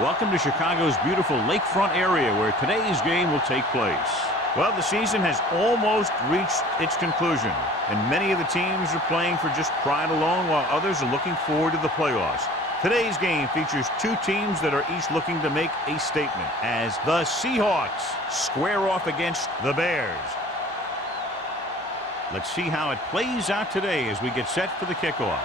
Welcome to Chicago's beautiful lakefront area where today's game will take place. Well, the season has almost reached its conclusion, and many of the teams are playing for just pride alone while others are looking forward to the playoffs. Today's game features two teams that are each looking to make a statement as the Seahawks square off against the Bears. Let's see how it plays out today as we get set for the kickoff.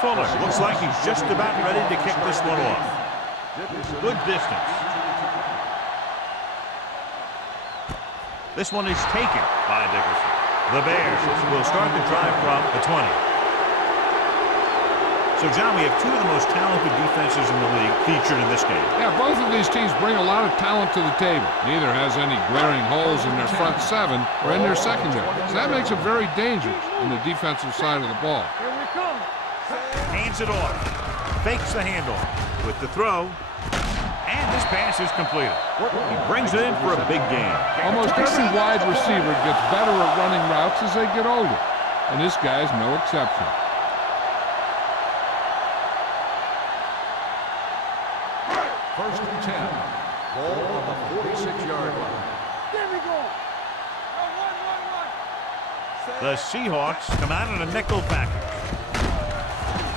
Fuller looks like he's just about ready to kick this one off. Good distance. This one is taken by Dickerson. The Bears will start the drive from the 20. So, John, we have two of the most talented defenses in the league featured in this game. Yeah, both of these teams bring a lot of talent to the table. Neither has any glaring holes in their front seven or in their secondary. So that makes it very dangerous on the defensive side of the ball. Hands it off. Fakes the handoff with the throw. And this pass is completed. He brings it in for a big gain. Almost every wide receiver gets better at running routes as they get older. And this guy is no exception. First and 10. Ball on the 46-yard line. There we go. The Seahawks come out in a nickel package.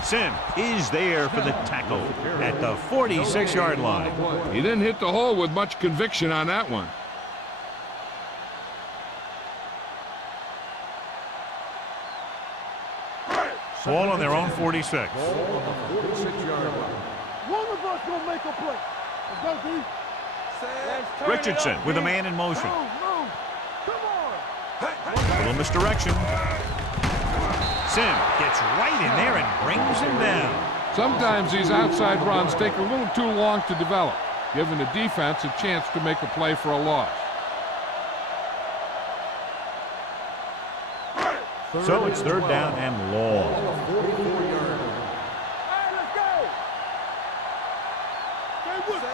Sim is there for the tackle at the 46-yard line. He didn't hit the hole with much conviction on that one. Ball on their own 46. Ball on the 46-yard line. One of us gonna make a play. Let's go, D. Richardson with a man in motion. Move. Come on. A little misdirection. Sim gets right in there and brings him down. Sometimes these outside runs take a little too long to develop, giving the defense a chance to make a play for a loss. So it's third down and long.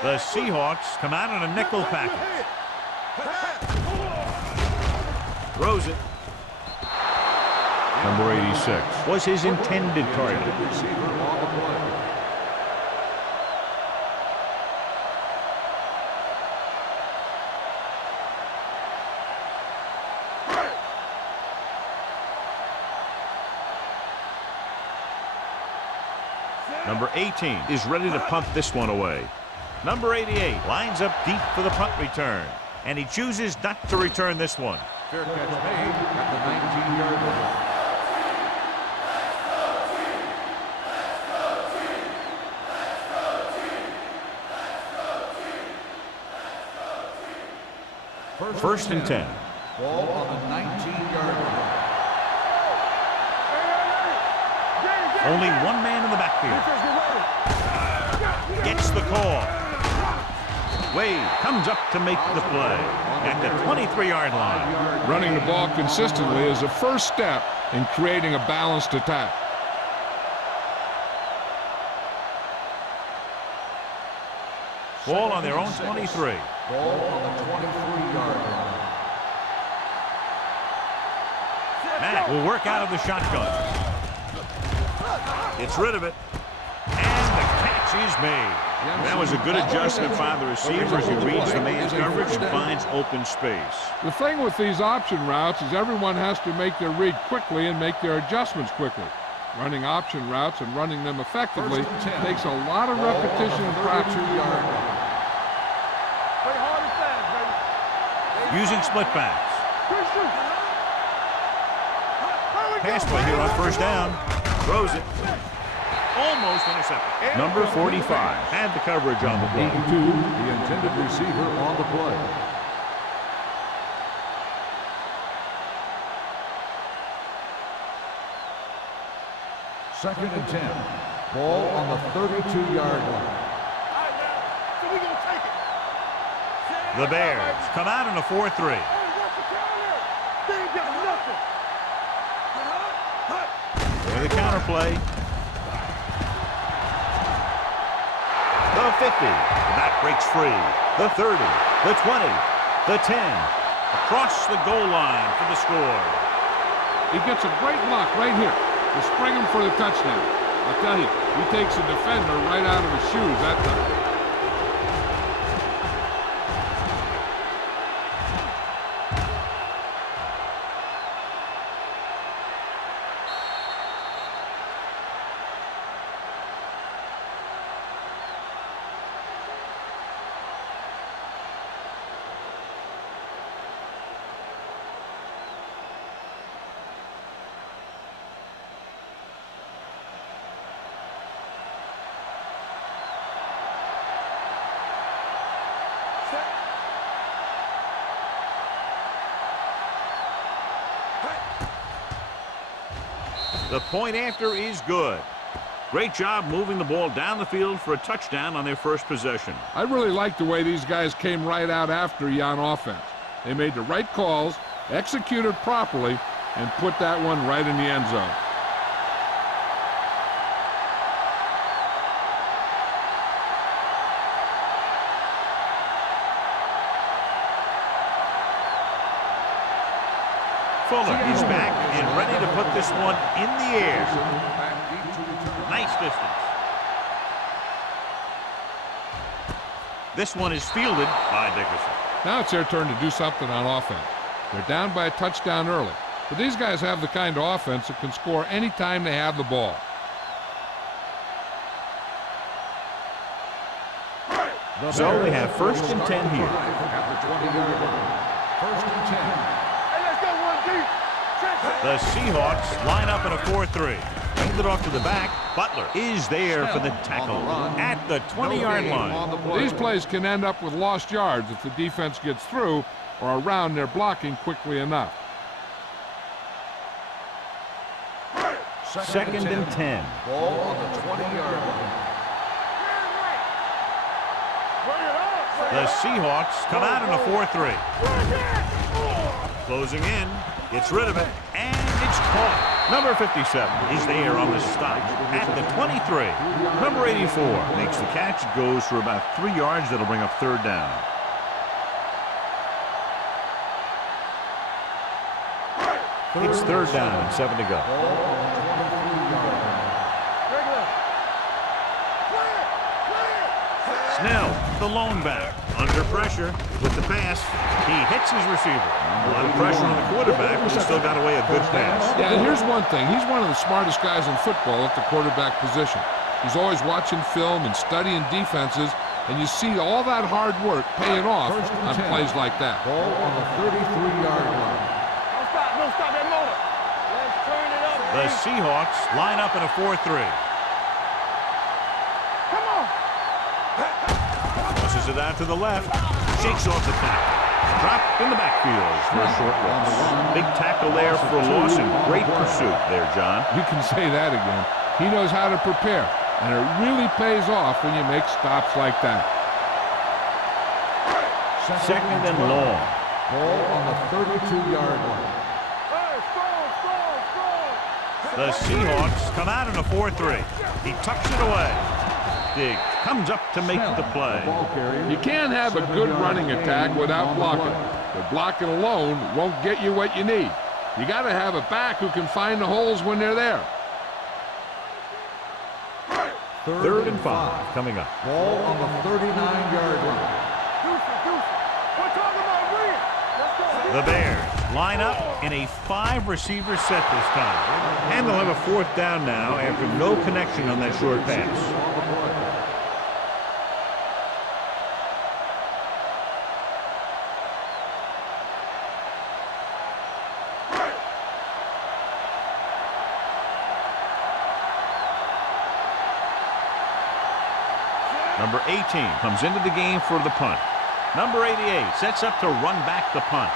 The Seahawks come out in a nickel package. Throws it. Number 86 was his intended target. Number 18 is ready to punt this one away. Number 88 lines up deep for the punt return, and he chooses not to return this one. Fair catch made at the 19-yard line. First and 10. Ball on the 19-yard line. Only one man in the backfield. Gets the call. Wade comes up to make the play at the 23-yard line. Running the ball consistently is the first step in creating a balanced attack. Ball on their own 23. Ball on the 23-yard line. Matt will work out of the shotgun. Gets rid of it. And the catch is made. That was a good adjustment by the receiver as he reads the man's coverage and finds open space. The thing with these option routes is everyone has to make their read quickly and make their adjustments quickly. Running option routes and running them effectively takes a lot of repetition and practice. Using split backs. Pass play here on first down. Throws it. Almost intercepted. Number 45 had the coverage on the play. The intended receiver on the play. Second and 10. Ball on the 32-yard line. The Bears come out in a 4-3. There's the counter play. The 50. The back breaks free. The 30. The 20. The 10. Across the goal line for the score. He gets a great block right here to spring him for the touchdown. I'll tell you, he takes a defender right out of his shoes that time. The point after is good. Great job moving the ball down the field for a touchdown on their first possession. I really like the way these guys came right out after you on offense. They made the right calls, executed properly, and put that one right in the end zone. Fuller is back and ready to put this one in the air. Nice distance. This one is fielded by Dickerson. Now it's their turn to do something on offense. They're down by a touchdown early, but these guys have the kind of offense that can score any time they have the ball. So they have 1st and 10 here. At the 20-yard line. 1st and 10. The Seahawks line up in a 4-3. Hand it off to the back. Butler is there for the tackle at the 20-yard line. These plays can end up with lost yards if the defense gets through or around their blocking quickly enough. 2nd and 10. Ball on the 20-yard line. The Seahawks come out in a 4-3. Closing in, gets rid of it, and it's caught. Number 57 is there on the stop at the 23. Number 84 makes the catch, goes for about 3 yards. That'll bring up 3rd down. It's 3rd down and 7 to go. Snell, the lone back, under pressure with the pass. He hits his receiver. A lot of pressure on the quarterback, but he still got away a good pass. Yeah, and here's one thing. He's one of the smartest guys in football at the quarterback position. He's always watching film and studying defenses, and you see all that hard work paying off on plays like that. Ball on the 33-yard line. Don't stop that motor. Let's turn it up. The Seahawks line up in a 4-3. Come on. Tosses it out to the left. Shakes off the tackle. Dropped in the backfield for a short loss. Big tackle there for a loss and great pursuit there, John. You can say that again. He knows how to prepare, and it really pays off when you make stops like that. 2nd and long. Ball on the 32-yard line. The Seahawks come out in a 4-3. He tucks it away. Diggs comes up to make the play. You can't have a good running attack without blocking. But blocking alone won't get you what you need. You got to have a back who can find the holes when they're there. 3rd and 5 coming up. Ball on the 39-yard line. The Bears line up in a 5-receiver set this time. And they'll have a 4th down now after no connection on that short pass. Number 18 comes into the game for the punt. Number 88 sets up to run back the punt.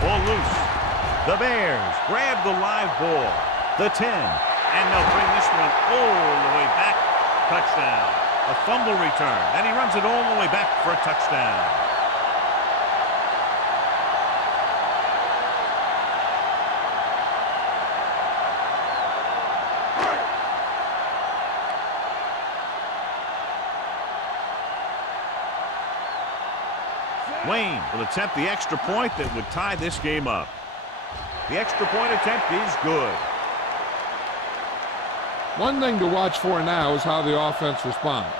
Ball loose. The Bears grab the live ball. The 10. And they'll bring this one all the way back. Touchdown. A fumble return. And he runs it all the way back for a touchdown. Wayne will attempt the extra point that would tie this game up. The extra point attempt is good. One thing to watch for now is how the offense responds.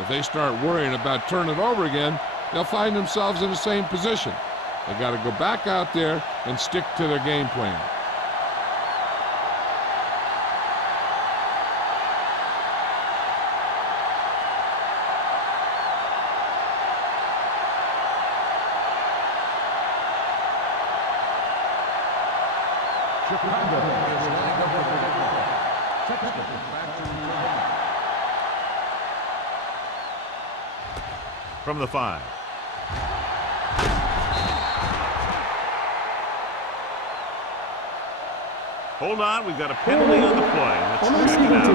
If they start worrying about turning it over again, they'll find themselves in the same position. They got to go back out there and stick to their game plan. From the 5. Hold on, we've got a penalty on the play. Let's check it out.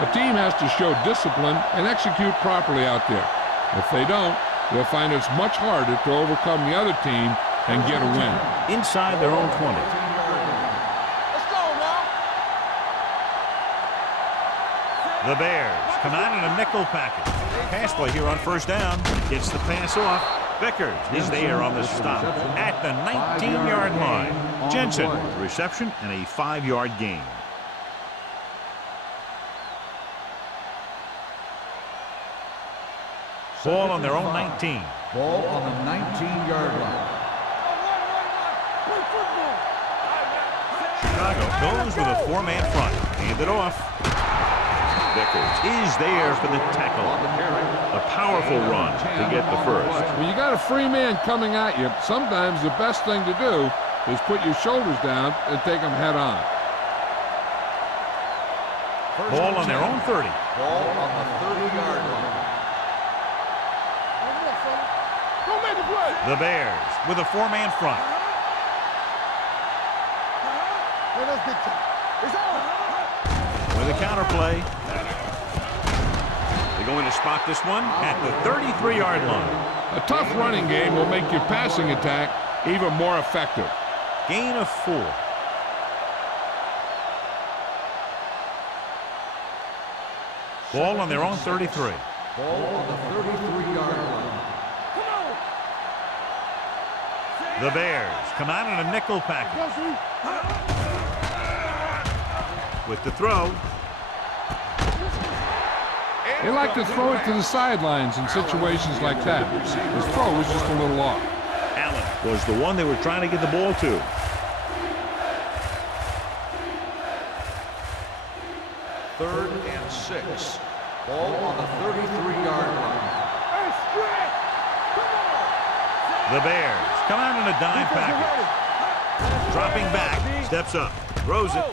A team has to show discipline and execute properly out there. If they don't, they'll find it's much harder to overcome the other team and get a win. Inside their own 20. Let's go now. The Bears come out in a nickel package. Pass play here on first down. Gets the pass off. Vickers is there on the stop at the 19-yard line. Jensen, the reception and a 5-yard gain. Ball on their own 19. Ball on the 19-yard line. Chicago goes with a 4-man front. Hand it off. Vickers is there for the tackle. A powerful run to get the first. When you got a free man coming at you, sometimes the best thing to do is put your shoulders down and take them head on. Ball on their own 30. Ball on the 30-yard line. Don't make a play. The Bears with a 4-man front. Let's get to it. It's on. With a counter play. They're going to spot this one at the 33-yard line. A tough running game will make your passing attack even more effective. Gain of 4. Ball on their own 33. Ball on the 33-yard line. The Bears come out in a nickel package. With the throw. They like to throw it to the sidelines in situations like that. His throw was just a little off. Allen was the one they were trying to get the ball to. Third and 6. Ball on the 33-yard line. The Bears come out in a dime package. Dropping back, steps up, throws it.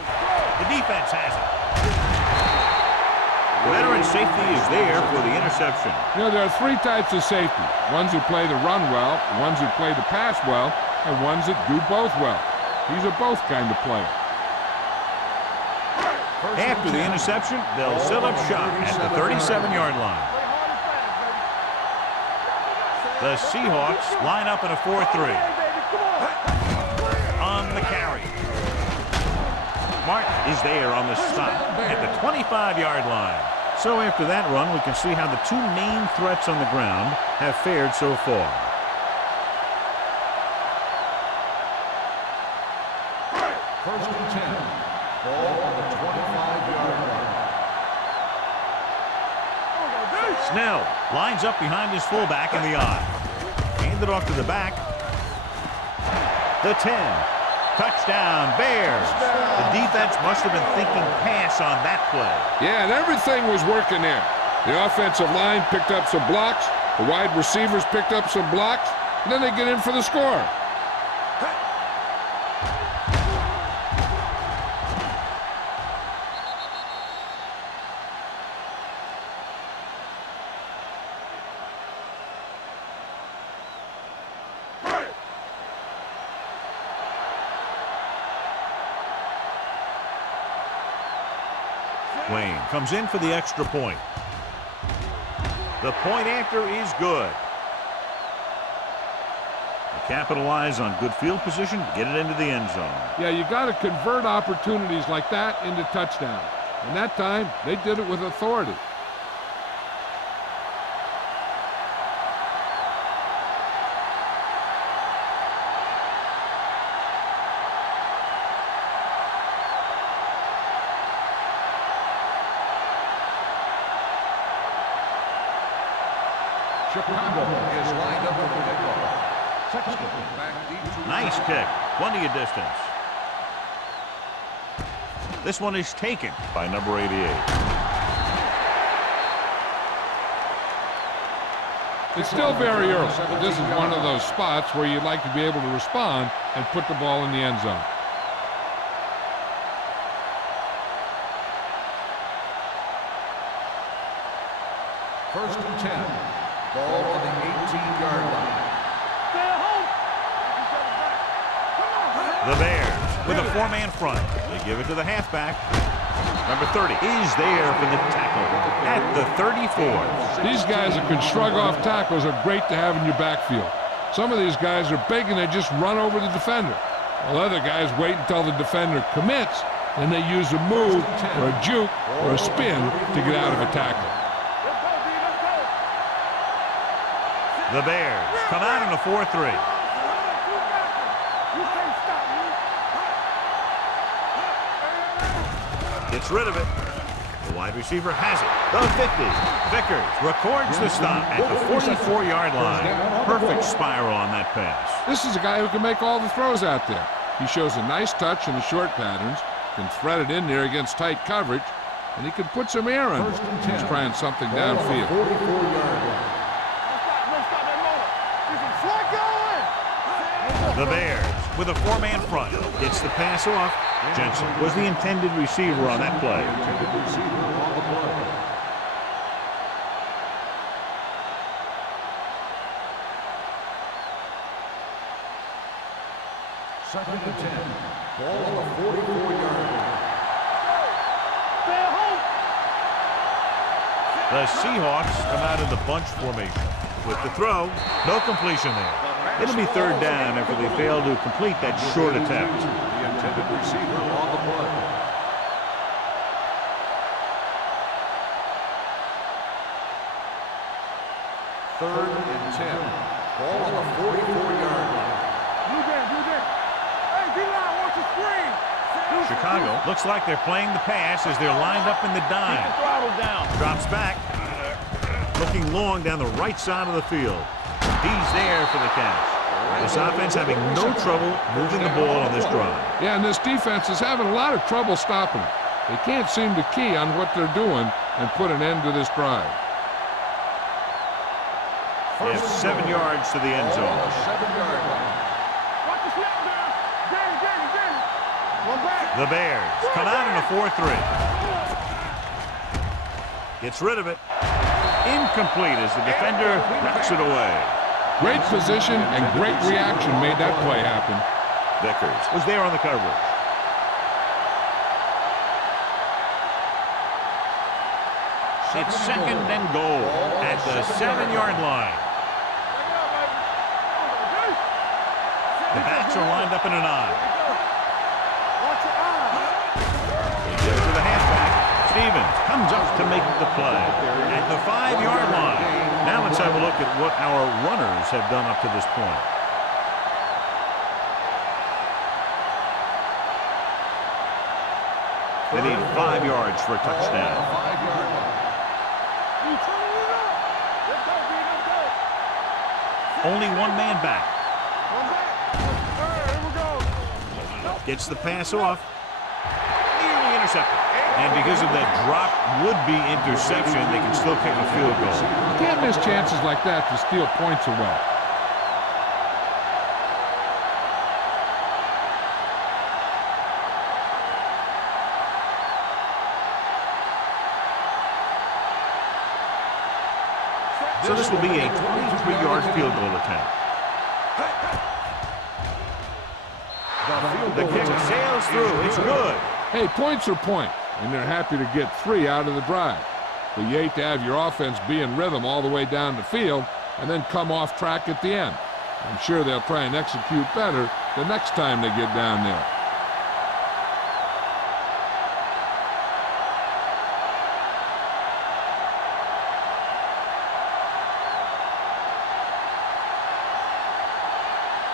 The defense has it. Veteran safety is there for the interception. You know, there are 3 types of safety. Ones who play the run well, ones who play the pass well, and ones that do both well. These are both kind of players. After the interception, they'll set up shop at the 37-yard line. The Seahawks line up in a 4-3. On the carry. Martin is there on the stop at the 25-yard line. So after that run, we can see how the 2 main threats on the ground have fared so far. First and 10. Ball on the 25-yard line. Snell lines up behind his fullback in the I. Hand it off to the back. The 10. Touchdown, Bears. The defense must have been thinking pass on that play. Yeah, and everything was working there. The offensive line picked up some blocks, the wide receivers picked up some blocks, and then they get in for the score. Wayne comes in for the extra point. The point after is good. They capitalize on good field position to get it into the end zone. Yeah, you got to convert opportunities like that into touchdowns. And that time, they did it with authority. Chicago is lined up for the kickoff. Sexton back deep to Nice kick. Plenty of distance. This one is taken by number 88. It's still very early, but this is one of those spots where you'd like to be able to respond and put the ball in the end zone. First and 10. Ball on the 18-yard line. The Bears with a four-man front. They give it to the halfback. Number 30 is there for the tackle at the 34. These guys that can shrug off tackles are great to have in your backfield. Some of these guys are big and they just run over the defender. While other guys wait until the defender commits, and they use a move or a juke or a spin to get out of a tackle. The Bears come out in a 4-3. Gets rid of it. The wide receiver has it. The 50. Vickers records the stop at the 44-yard line. Perfect spiral on that pass. This is a guy who can make all the throws out there. He shows a nice touch in the short patterns, can thread it in there against tight coverage, and he can put some air on it. He's trying something downfield. The Bears with a four-man front. Gets the pass off. Jensen was the intended receiver on that play. Second and 10. Ball on the 44-yard line. The Seahawks come out in the bunch formation. With the throw, no completion there. It'll be third down after they fail to complete that short attempt. The intended receiver on the play. Third and 10. Ball on the 44-yard line. Chicago looks like they're playing the pass as they're lined up in the dime. Drops back. Looking long down the right side of the field. He's there for the catch. This offense having no trouble moving the ball on this drive. Yeah, and this defense is having a lot of trouble stopping it. They can't seem to key on what they're doing and put an end to this drive. They have 7 yards to the end zone. 7-yard line. The Bears come out in a 4-3. Gets rid of it. Incomplete as the defender knocks it away. Great position and great reaction made that play happen. Vickers was there on the coverage. It's second and goal at the 7-yard line. The backs are lined up in an eye. He gives it to the halfback. Stevens comes up to make the play at the 5-yard line. Now let's have a look at what our runners have done up to this point. They need 5 yards for a touchdown. 5-yard line. Only one man back. Gets the pass off. Nearly intercepted. And because of that drop would-be interception, they can still kick a field goal. You can't miss chances like that to steal points away. So this will be a 23-yard field goal attempt. The kick sails through. It's good. Hey, points are points, and they're happy to get 3 out of the drive. But you hate to have your offense be in rhythm all the way down the field and then come off track at the end. I'm sure they'll try and execute better the next time they get down there.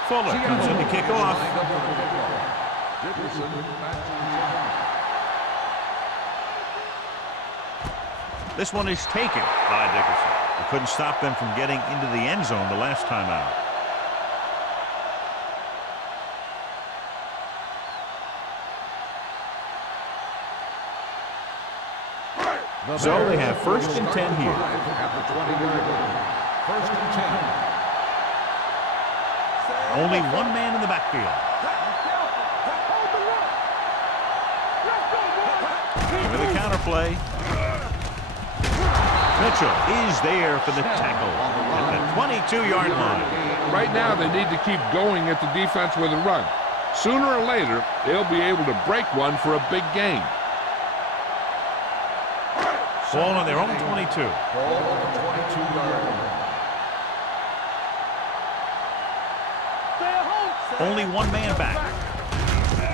Fuller comes in to kick off. This one is taken by Dickerson. He couldn't stop them from getting into the end zone the last time out. So they have 1st and 10 here. At the 20-yard line. 1st and 10. Only one man in the backfield. With a counter play. Mitchell is there for the tackle at the 22-yard line. Right now, they need to keep going at the defense with a run. Sooner or later, they'll be able to break one for a big gain. Ball on their own 22. Ball on the 22-yard line. Only one man back.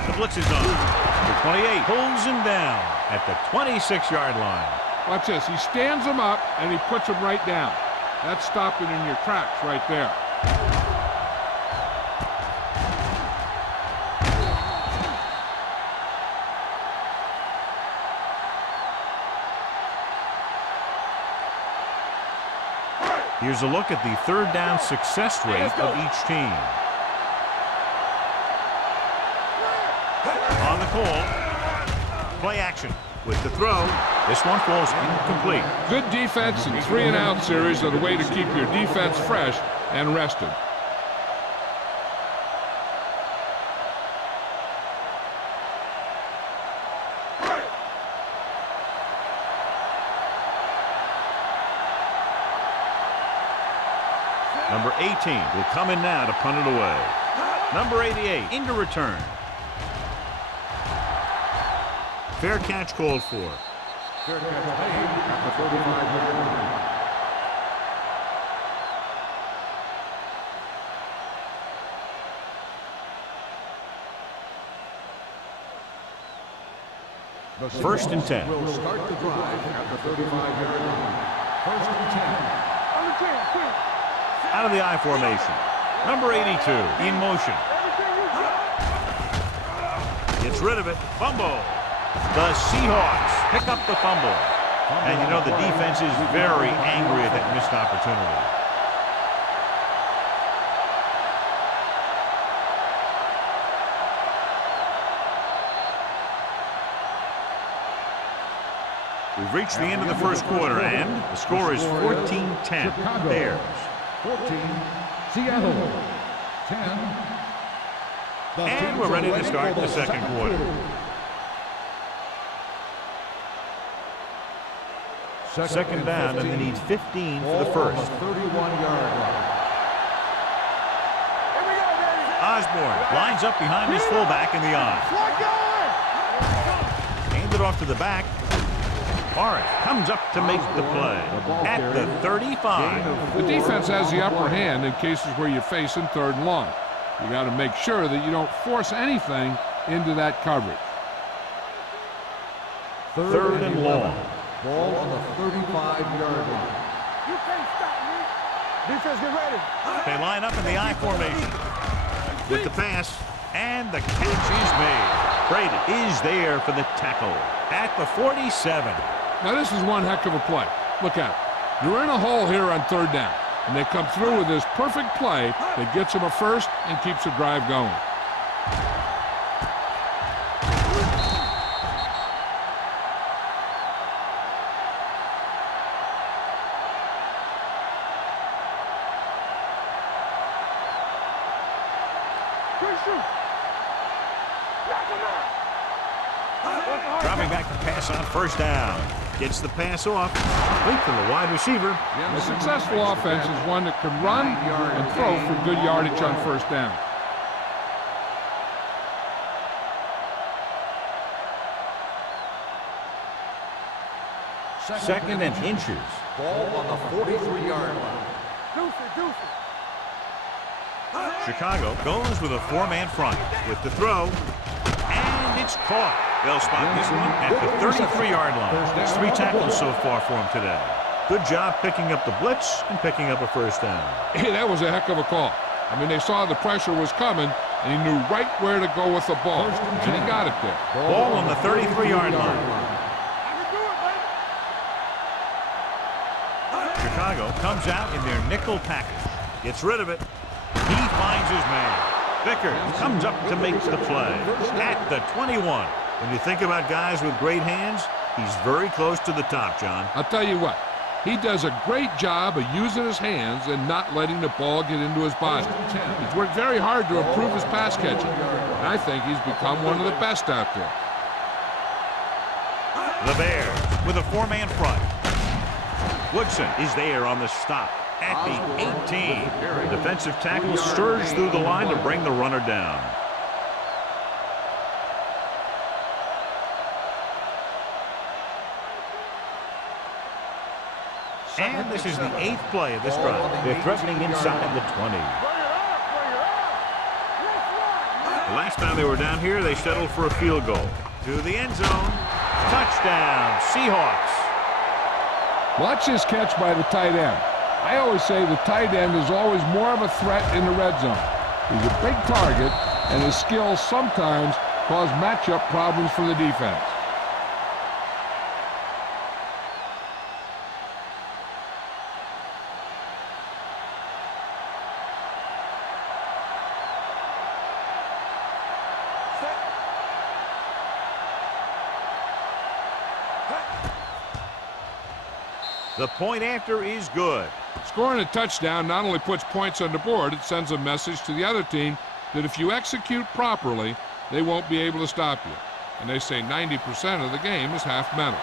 The blitz is on. The 28 pulls him down at the 26-yard line. Watch this. He stands him up, and he puts him right down. That's stopping in your tracks right there. Here's a look at the 3rd down success rate of each team. On the call, play action with the throw. This one falls incomplete. Good defense and 3-and-out series are the way to keep your defense fresh and rested. Number 18 will come in now to punt it away. Number 88 into return. Fair catch called for. Fair catch made at the 35-yard line. The 1st and 10. Will start the drive at the 35-yard line. 1st and 10. Out of the I formation. Number 82 in motion. Gets rid of it. Fumble. The Seahawks pick up the fumble. And you know the defense is very angry at that missed opportunity. We've reached the end of the 1st quarter, and the score is 14-10. Bears. 14, Seattle. 10. And we're ready to start the 2nd quarter. Second down, and they need 15 for the 1st. 31-yard line. Osborne lines up behind his fullback in the I. Hand it off to the back. Morris comes up to make the play at the 35. The defense has the upper hand in cases where you're facing 3rd and long. You got to make sure that you don't force anything into that coverage. 3rd and long. Ball on the 35-yard line. You can't stop me. Defense, get ready. They line up in the I formation with the pass, and the catch is made. Brady is there for the tackle at the 47. Now, this is one heck of a play. Look at it. You're in a hole here on 3rd down, and they come through with this perfect play that gets them a first and keeps the drive going. Dropping back to pass on 1st down. Gets the pass off. Complete to the wide receiver. A successful offense is one that can run and throw for good yardage on 1st down. Second and inches. Ball on the 43-yard line. Chicago goes with a 4-man front with the throw, and it's caught. They'll spot this one at the 33-yard line. That's 3 tackles so far for him today. Good job picking up the blitz and picking up a 1st down. Hey, that was a heck of a call. I mean, they saw the pressure was coming, and he knew right where to go with the ball, and he got it there. Ball on the 33-yard line. Chicago comes out in their nickel package. Gets rid of it. He finds his man. Vickers comes up to make the play at the 21. When you think about guys with great hands, he's very close to the top, John. I'll tell you what, he does a great job of using his hands and not letting the ball get into his body. He's worked very hard to improve his pass catching, and I think he's become one of the best out there. The Bears with a four-man front. Woodson is there on the stop at the 18. Defensive tackle surges through the line to bring the runner down. And this is the 8th play of this drive. They're threatening inside the 20. The last time they were down here, they settled for a field goal. To the end zone. Touchdown, Seahawks. Watch this catch by the tight end. I always say the tight end is always more of a threat in the red zone. He's a big target, and his skills sometimes cause matchup problems for the defense. The point after is good. Scoring a touchdown not only puts points on the board, it sends a message to the other team that if you execute properly, they won't be able to stop you. And they say 90% of the game is half mental.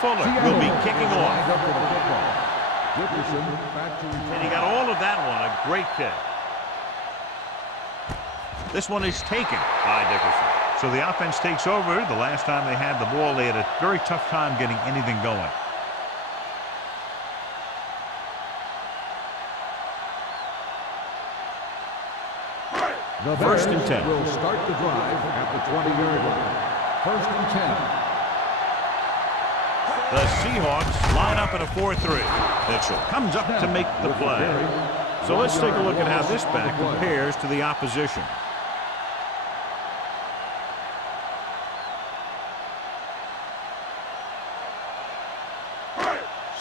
Fuller will be kicking off. And he got all of that one, a great kick. This one is taken by Dickerson. So the offense takes over. The last time they had the ball, they had a very tough time getting anything going. The First and 10. Will start the drive at the 20-yard line. First and 10. The Seahawks line up in a 4-3. Mitchell comes up to make the play. So let's take a look at how this back compares to the opposition.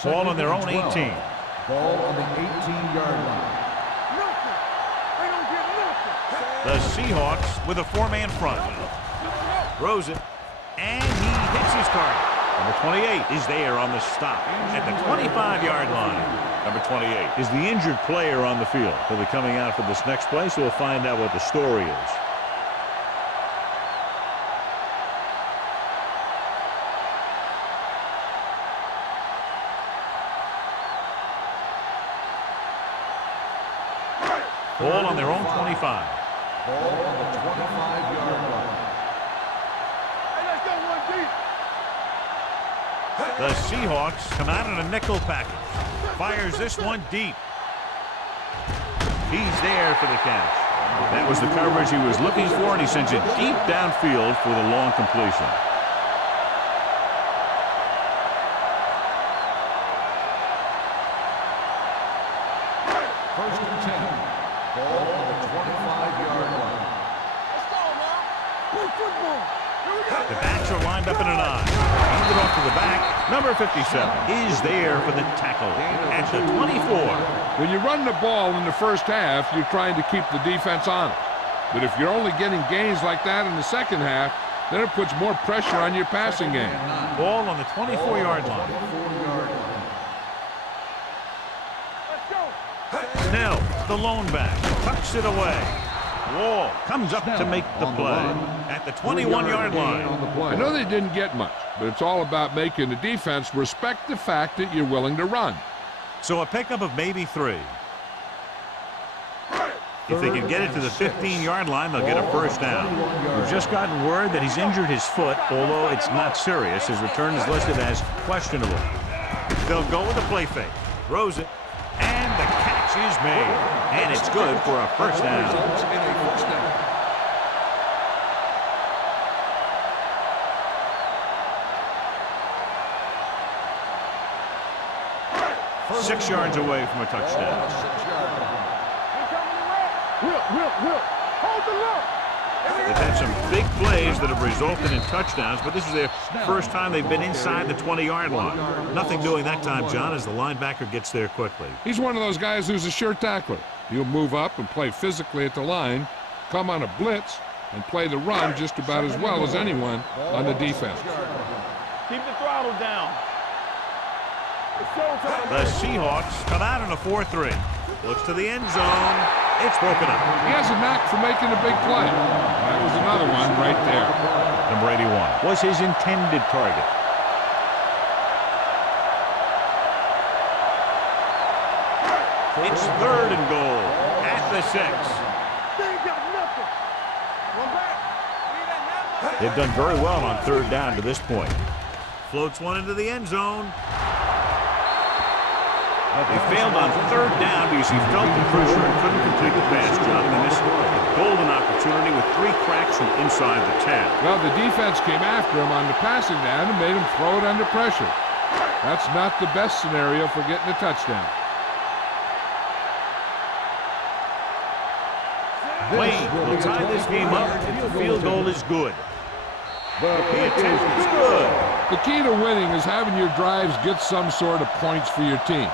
Ball on their own 18. Ball on the 18-yard line. The Seahawks with a four-man front. Throws it, and he hits his target. Number 28 is there on the stop at the 25-yard line. Number 28 is the injured player on the field. He'll be coming out for this next play, so we'll find out what the story is. Ball on their own 25. Ball on the 25-yard line. The Seahawks come out in a nickel package. Fires this one deep. He's there for the catch. That was the coverage he was looking for, and he sends it deep downfield for the long completion. First and 10. Ball on the 25-yard line. Let's go now. Play football. Here we go. The backs are lined up in an eye. Handed off to the back. Number 57 is there for the tackle at the 24. When you run the ball in the first half, you're trying to keep the defense honest. But if you're only getting gains like that in the second half, then it puts more pressure on your passing game. Ball on the 24-yard line. Let's go. Snell, the lone back, tucks it away. Wall comes up to make the play at the 21-yard line. I know they didn't get much, but it's all about making the defense respect the fact that you're willing to run. So a pickup of maybe 3. If they can get it to the 15-yard line, they'll get a first down. We've just gotten word that he's injured his foot, although it's not serious. His return is listed as questionable. They'll go with a play fake. Throws it, and the catch is made. And it's good for a first down. 6 yards away from a touchdown. 6-yard line. Will. Hold the look. They've had some big plays that have resulted in touchdowns, but this is their first time they've been inside the 20-yard line. Nothing doing that time, John, as the linebacker gets there quickly. He's one of those guys who's a sure tackler. He'll move up and play physically at the line, come on a blitz, and play the run just about as well as anyone on the defense. Keep the throttle down. The Seahawks come out in a 4-3. Looks to the end zone. It's broken up. He has a knack for making a big play. That was another one right there. Number 81 was his intended target. It's 3rd and goal at the 6. They ain't got nothing. One back. They've done very well on 3rd down to this point. Floats one into the end zone. They failed on 3rd down because he felt the pressure and couldn't complete the pass, John. And this a golden opportunity with 3 cracks from inside the 10. Well, the defense came after him on the passing down and made him throw it under pressure. That's not the best scenario for getting a touchdown. Wayne will tie this game up if the field goal is good. The attempt is good. The key to winning is having your drives get some sort of points for your team.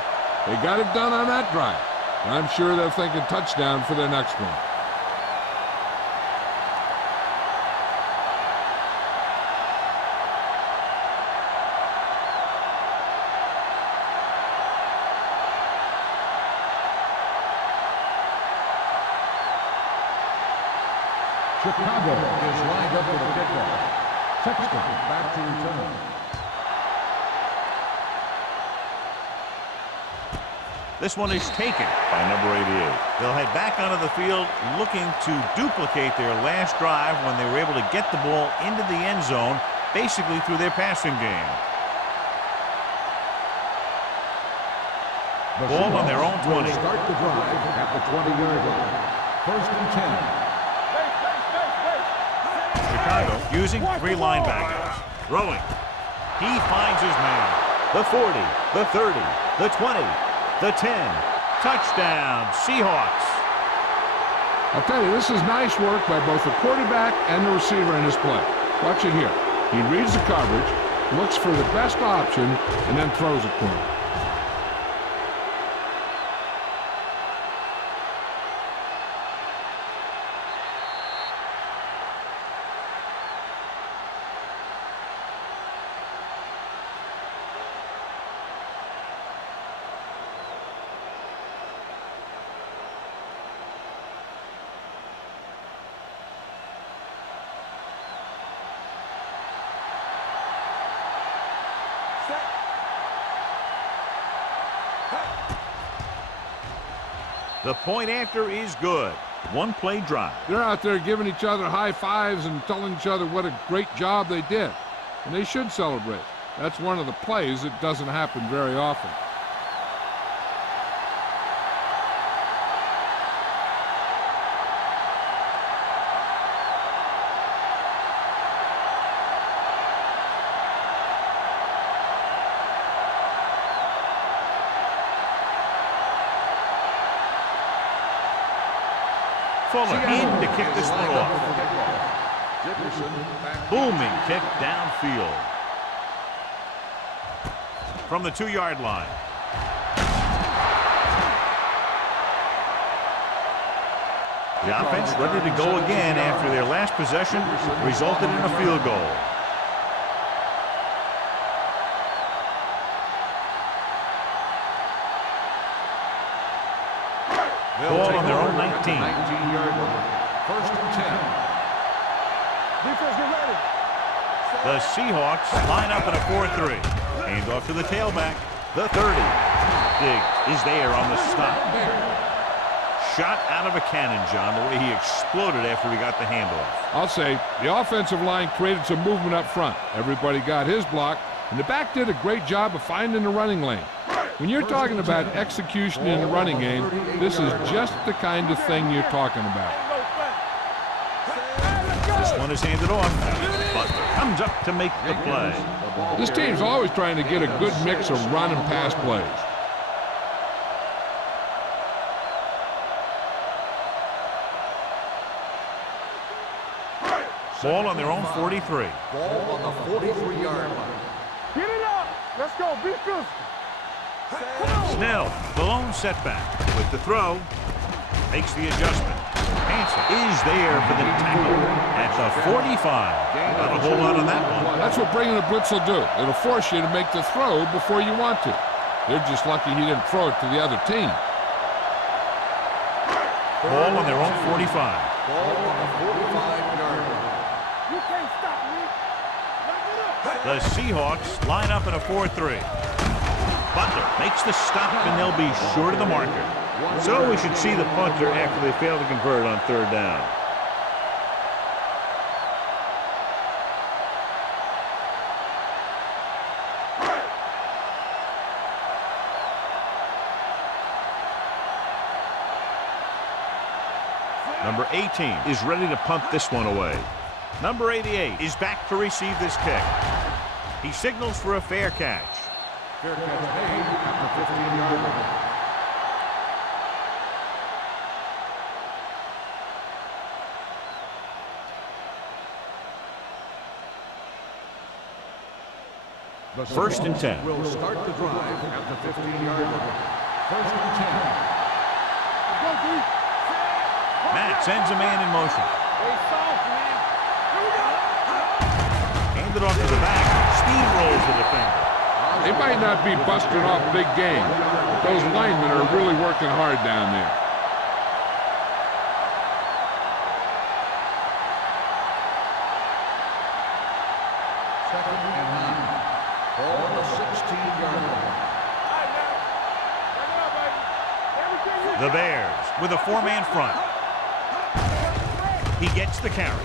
They got it done on that drive. I'm sure they're thinking touchdown for their next one. Chicago is lined up for the kickoff. Sexton back to return. This one is taken by number 88. They'll head back onto the field looking to duplicate their last drive when they were able to get the ball into the end zone, basically through their passing game. Ball on their own 20. Start the drive at the 20-yard line. 1st and 10. Chicago using 3 linebackers. Throwing. He finds his man. The 40, the 30, the 20, the 10. Touchdown, Seahawks. I'll tell you, this is nice work by both the quarterback and the receiver in his play. Watch it here. He reads the coverage, looks for the best option, and then throws it to him. The point after is good. 1-play drive. They're out there giving each other high fives and telling each other what a great job they did. And they should celebrate. That's one of the plays that doesn't happen very often. Fuller in to kick this one off. Booming kick downfield. From the 2-yard line. The offense ready to go again after their last possession resulted in a field goal. Ball on their own 19. 19-yard line. 1st and 10. Defense, get ready. The Seahawks line up in a 4-3. Hand off to the tailback. The 30. Diggs is there on the stop. Shot out of a cannon, John, the way he exploded after he got the handoff. I'll say the offensive line created some movement up front. Everybody got his block, and the back did a great job of finding the running lane. When you're talking about execution in the running game, this is just the kind of thing you're talking about. This one is handed off. Butler comes up to make the play. This team's always trying to get a good mix of run and pass plays. Ball on their own 43. Ball on the 43-yard line. Get it up. Let's go. Be physical. Snell, the lone setback. With the throw, makes the adjustment. Hanson is there for the tackle at the 45. Not a whole lot on that one. That's what bringing a blitz will do. It'll force you to make the throw before you want to. They're just lucky he didn't throw it to the other team. Ball on their own 45. Ball on the 45-yard line. You can't stop me. Knock it up. The Seahawks line up in a 4-3. Butler makes the stop, and they'll be short of the marker. So we should see the punter after they fail to convert on third down. Number 18 is ready to punt this one away. Number 88 is back to receive this kick. He signals for a fair catch. Fair catch made at the 15-yard line. First and 10. Will start the drive at the 15-yard line. First and 10. Go, D. Matt sends a man in motion. Hey, soft, man. Here we go. Hand it off to the back. Steamrolls the defender. They might not be busting off big game, but those linemen are really working hard down there. Second and 9. Ball on the 16-yard line. All right, now. Bring it up, baby. Everything you The Bears with a four-man front. He gets the carry.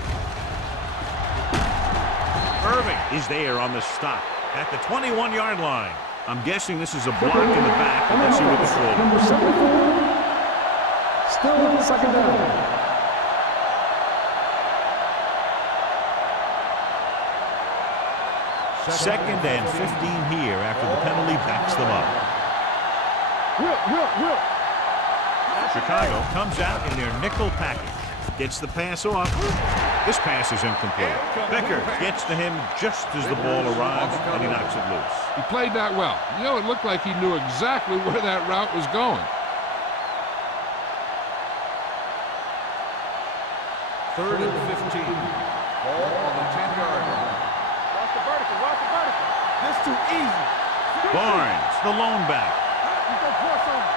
Irving is there on the stop at the 21-yard line. I'm guessing this is a block in the back, and let's see what the shoulder. Number 74. Still second down. Second and 15 here after the penalty backs them up. Whip. Chicago comes out in their nickel package. Gets the pass off. This pass is incomplete. Becker gets to him just as the ball arrives, and he knocks it loose. He played that well. You know, it looked like he knew exactly where that route was going. Third and 15. Ball on the 10-yard line. Watch the vertical. This too easy. Barnes, the lone back. You go force on him.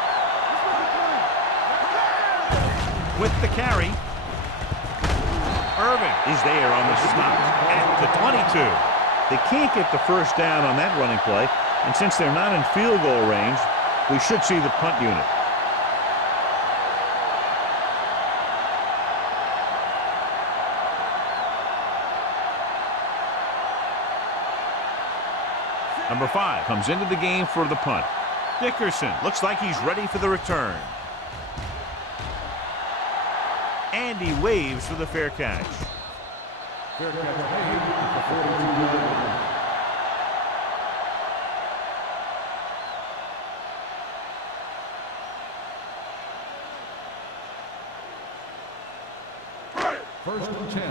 This With the carry. Irving is there on the stop at the 22. They can't get the first down on that running play, and since they're not in field goal range, we should see the punt unit. Number 5 comes into the game for the punt. Dickerson looks like he's ready for the return. And he waves for the fair catch. Fair catch made at the 42-yard line. First and 10.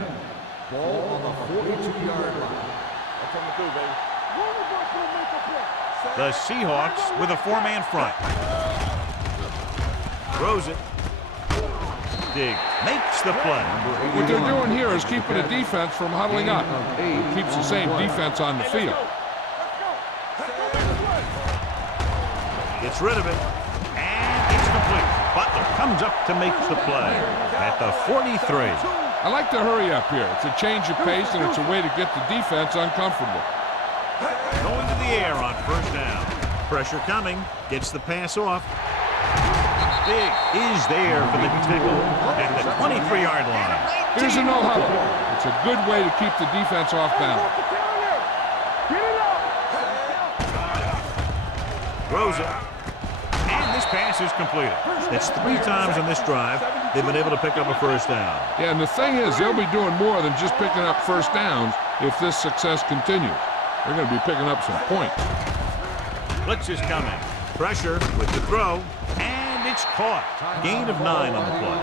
Ball on the 42-yard line. That's on the two, baby. The Seahawks with a four-man front. Throws it. Diggs makes the play. What they're doing here is keeping the defense from huddling up. It keeps the same defense on the field. Gets rid of it. And it's complete. Butler comes up to make the play at the 43. I like to hurry up here. It's a change of pace, and it's a way to get the defense uncomfortable. Going to the air on first down. Pressure coming. Gets the pass off. Diggs is there for the tackle at the 23-yard line. Here's a no huddle. It's a good way to keep the defense off balance. Throws it. And this pass is completed. That's 3 times on this drive they've been able to pick up a first down. Yeah, and the thing is, they'll be doing more than just picking up first downs if this success continues. They're going to be picking up some points. Blitz is coming. Pressure with the throw. And it's caught. Gain of 9 on the play.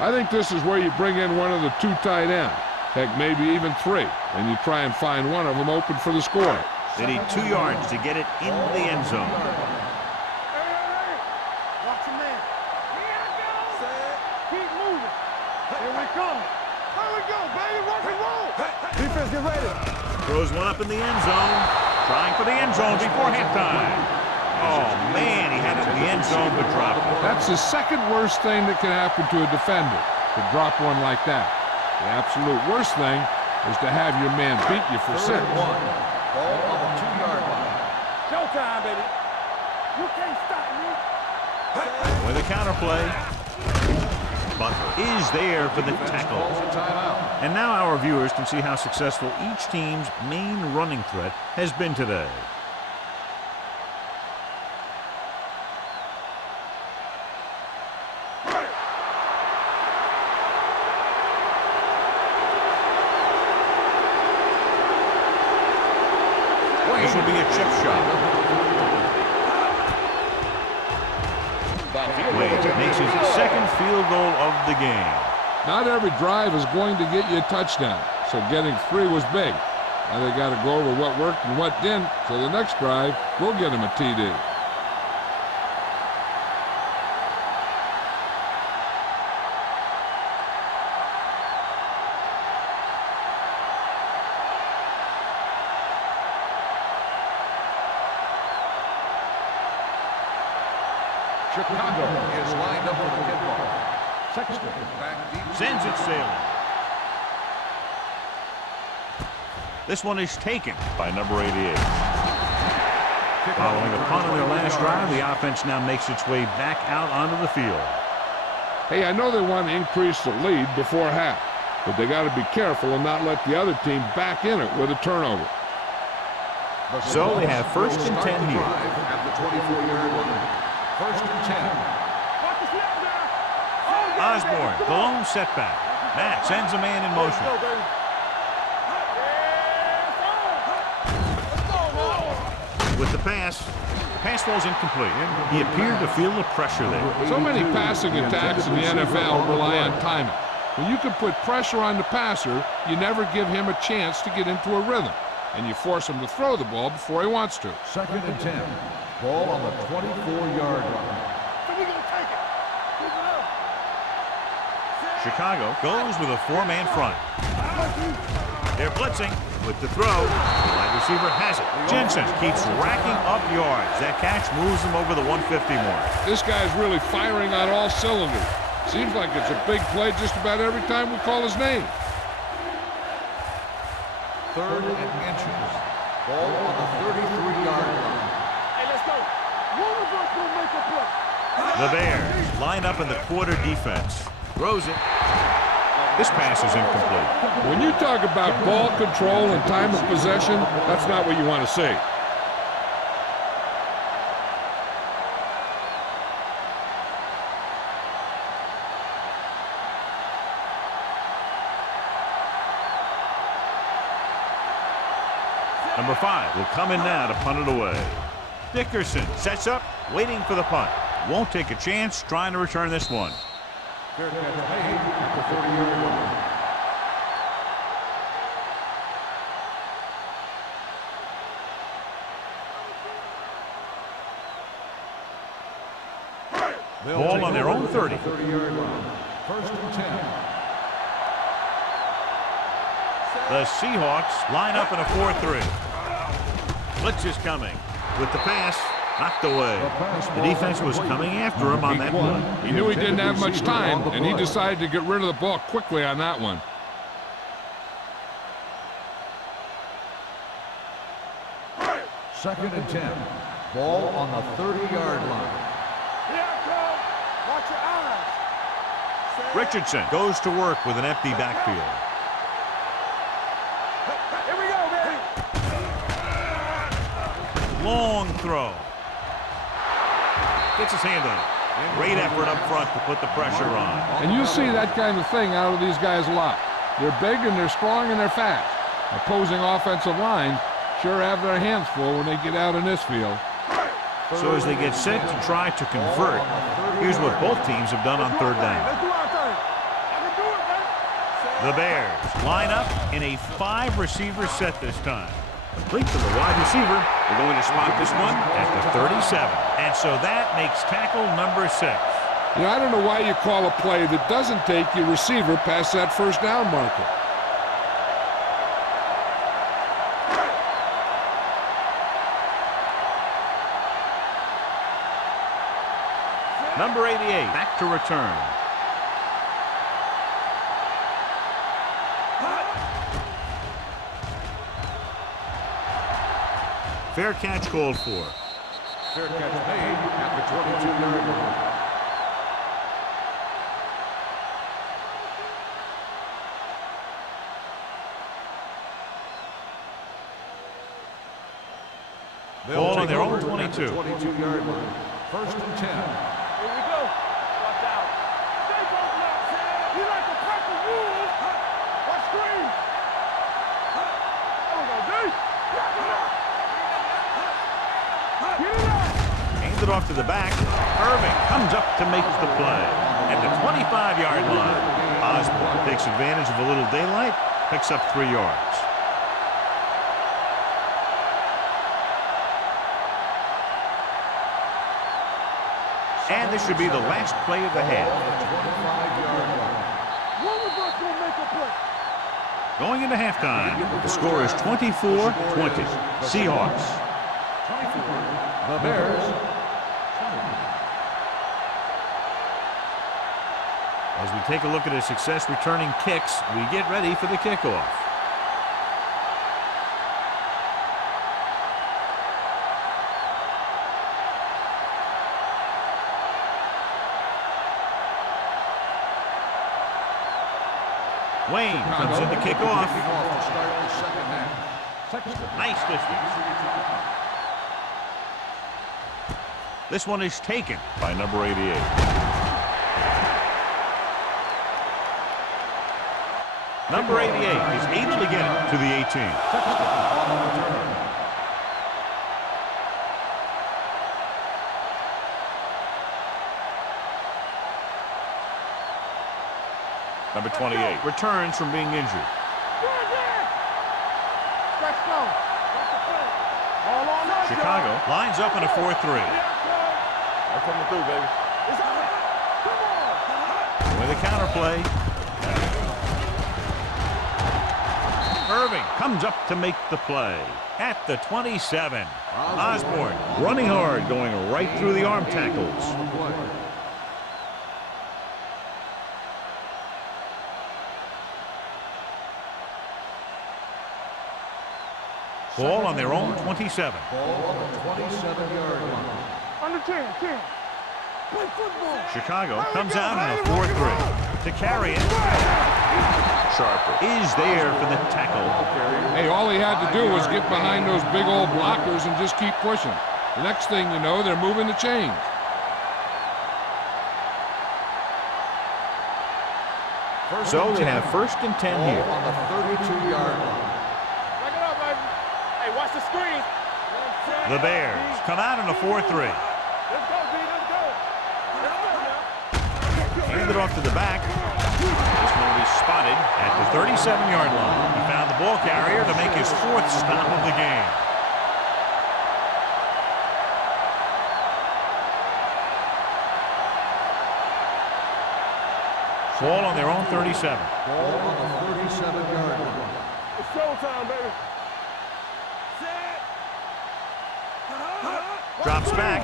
I think this is where you bring in one of the 2 tight ends. Heck, maybe even 3. And you try and find one of them open for the score. They need 2 yards to get it in the end zone. Watch your man. Keep moving. Here we go. Here we go, baby. Rock and roll. Defense, get ready. Throws one up in the end zone. Trying for the end zone before halftime. Oh, man, he had it in the end zone but dropped it. That's the second worst thing that can happen to a defender, to drop one like that. The absolute worst thing is to have your man beat you for 6. Ball on the 2-yard line. Showtime, baby. You can't stop me. With a counterplay. Butler is there for the tackle. Timeout. And now our viewers can see how successful each team's main running threat has been today. This will be a chip shot. Wade makes his second field goal of the game. Not every drive is going to get you a touchdown, so getting 3 was big. Now they got to go over what worked and what didn't, so the next drive will get him a TD. Chicago is lined up with the kickoff. Sexton back deep. Sends it sailing. This one is taken by number 88. Following a punt on their last drive, the offense now makes its way back out onto the field. Hey, I know they want to increase the lead before half, but they got to be careful and not let the other team back in it with a turnover. So they have first and 10 here. At the 24-yard line. First and 10. Osborne, the lone setback. Matt sends a man in motion. With the pass falls incomplete. He appeared to feel the pressure there. So many passing attacks in the NFL rely on timing. When you can put pressure on the passer, you never give him a chance to get into a rhythm, and you force him to throw the ball before he wants to. Second and 10. Ball on the 24-yard line. Chicago goes with a 4-man front. They're blitzing with the throw. The wide receiver has it. Jensen keeps racking up yards. That catch moves him over the 150 mark. This guy's really firing on all cylinders. Seems like it's a big play just about every time we call his name. Third and inches. Ball on the 33-yard line. Hey, let's go. One of us will make a play. The Bears line up in the quarter defense. Throws it. This pass is incomplete. When you talk about ball control and time of possession, that's not what you want to see. Number 5 will come in now to punt it away. Dickerson sets up, waiting for the punt. Won't take a chance trying to return this one. Fair catch made at the 30-yard line. Ball on their own 30. 30-yard line. First and 10. The Seahawks line up in a 4-3. Blitz is coming. With the pass, knocked away. The defense was coming after him on that one. He knew he didn't have much time, and he decided to get rid of the ball quickly on that one. Second and 10. Ball on the 30-yard line. Here I come. Watch your eyes. Richardson goes to work with an empty backfield. Here we go, baby. Long throw. Gets his hand on it. Great effort up front to put the pressure on. And you see that kind of thing out of these guys a lot. They're big and they're strong and they're fast. Opposing offensive lines sure have their hands full when they get out in this field. So as they get set to try to convert, here's what both teams have done on third down. Let's do our thing. I can do it, man. The Bears line up in a 5-receiver set this time. Complete to the wide receiver. They're going to spot this one at the 37. And so that makes tackle number 6. You know, I don't know why you call a play that doesn't take your receiver past that first down marker. Number 88 back to return. Fair catch called for. Fair catch made at the 22-yard line. Ball on their own 22. 22-yard line. First and 10. Here we go. Watch out. Stay both left. You like to crack the rules. Watch screen. There we go, D. Hands it off to the back. Irving comes up to make the play. At the 25-yard line, Osborne takes advantage of a little daylight, picks up 3 yards. And this should be the last play of the half. One of us will make a play. Going into halftime, the score is 24-20. Seahawks. The Bears. As we take a look at his success returning kicks, we get ready for the kickoff. Wayne comes in to kick off. Nice distance. This one is taken by number 88. Number 88 is able to get it to the 18. Number 28 returns from being injured. Chicago lines up in a 4-3. Coming through, baby. With a counterplay. Irving comes up to make the play. At the 27. Osborne running hard, going right through the arm tackles. Ball on their own 27. Ball on the 27-yard line. Under 10. Play football. Chicago comes out in a 4-3. To carry it. Sharper is there for the tackle. Hey, all he had to do was get behind those big old blockers and just keep pushing. The next thing you know, they're moving the chains. So they have first and 10 here. On the 32-yard line. Back it up, baby. Hey, watch the screen. The Bears come out in a 4-3. Let's go, D. Let's go. Hand it off to the back. This one will be spotted at the 37-yard line. He found the ball carrier to make his 4th stop of the game. Ball on their own 37. Ball on the 37-yard line. It's showtime, baby. Drops back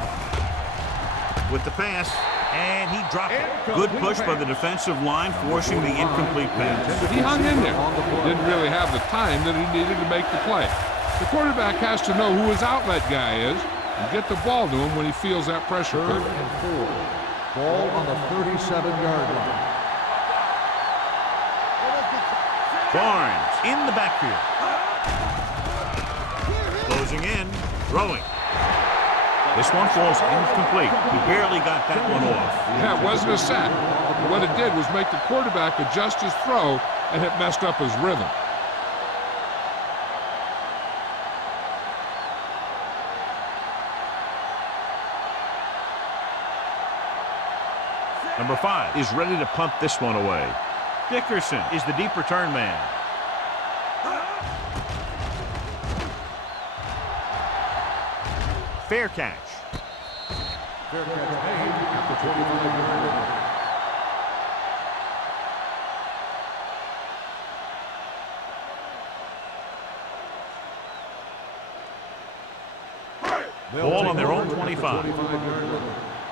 with the pass, and he dropped it. Good push by the defensive line, forcing the incomplete pass. He hung in there. Didn't really have the time that he needed to make the play. The quarterback has to know who his outlet guy is and get the ball to him when he feels that pressure. 3rd and 4. Ball on the 37-yard line. Barnes in the backfield. Closing in, throwing. This one falls incomplete. He barely got that one off. Yeah, it wasn't a sack. What it did was make the quarterback adjust his throw, and it messed up his rhythm. Number 5 is ready to punt this one away. Dickerson is the deep return man. Fair catch. Fair catch made at the 25-yard line. Ball on their own 25. 25-yard line.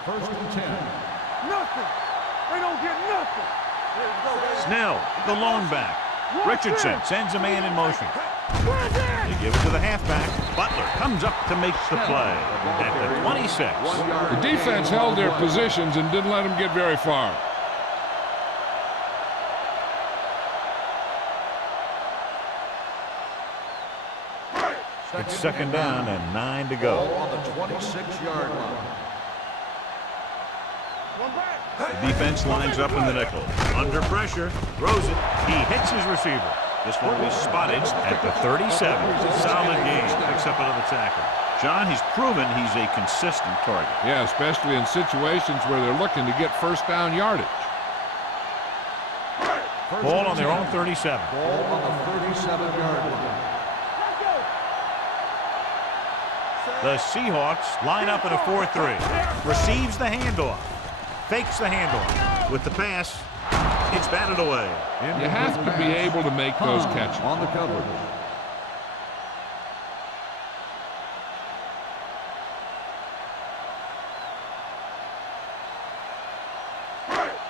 First and 10. Nothing. They don't get nothing. Snell, the lone back. Richardson sends a man in motion. Where's They it? give it to the halfback. Butler comes up to make the play at the 26. The defense held their positions and didn't let them get very far. It's second down and 9 to Ball go. on the 26-yard line. One back. The defense lines up in the nickel. Under pressure, throws it. He hits his receiver. This one will be spotted at the 37. Solid game. Picks up another tackle. John, he's proven he's a consistent target. Yeah, especially in situations where they're looking to get first down yardage. Ball on their own 37. Ball on the 37-yard line. Let's go. The Seahawks line up in a 4-3. Receives the handoff. Fakes the handoff. With the pass, it's batted away. You have to be able to make those catches. On the coverage.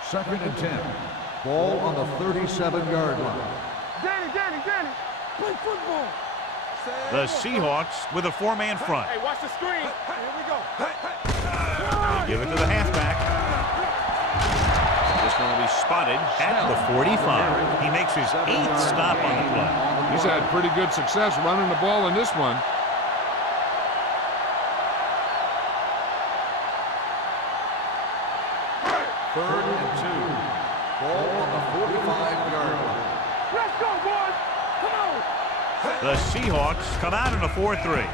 Second and 10. Ball on the 37-yard line. Danny. Play football. The Seahawks with a 4-man front. Hey, watch the screen. Here we go. They give it to the halfback. This one will be spotted at the 45. He makes his 8th stop on the play. He's had pretty good success running the ball in this one. Third and 2. Ball on the 45-yard line. Let's go, boys. Come on. The Seahawks come out in a 4-3.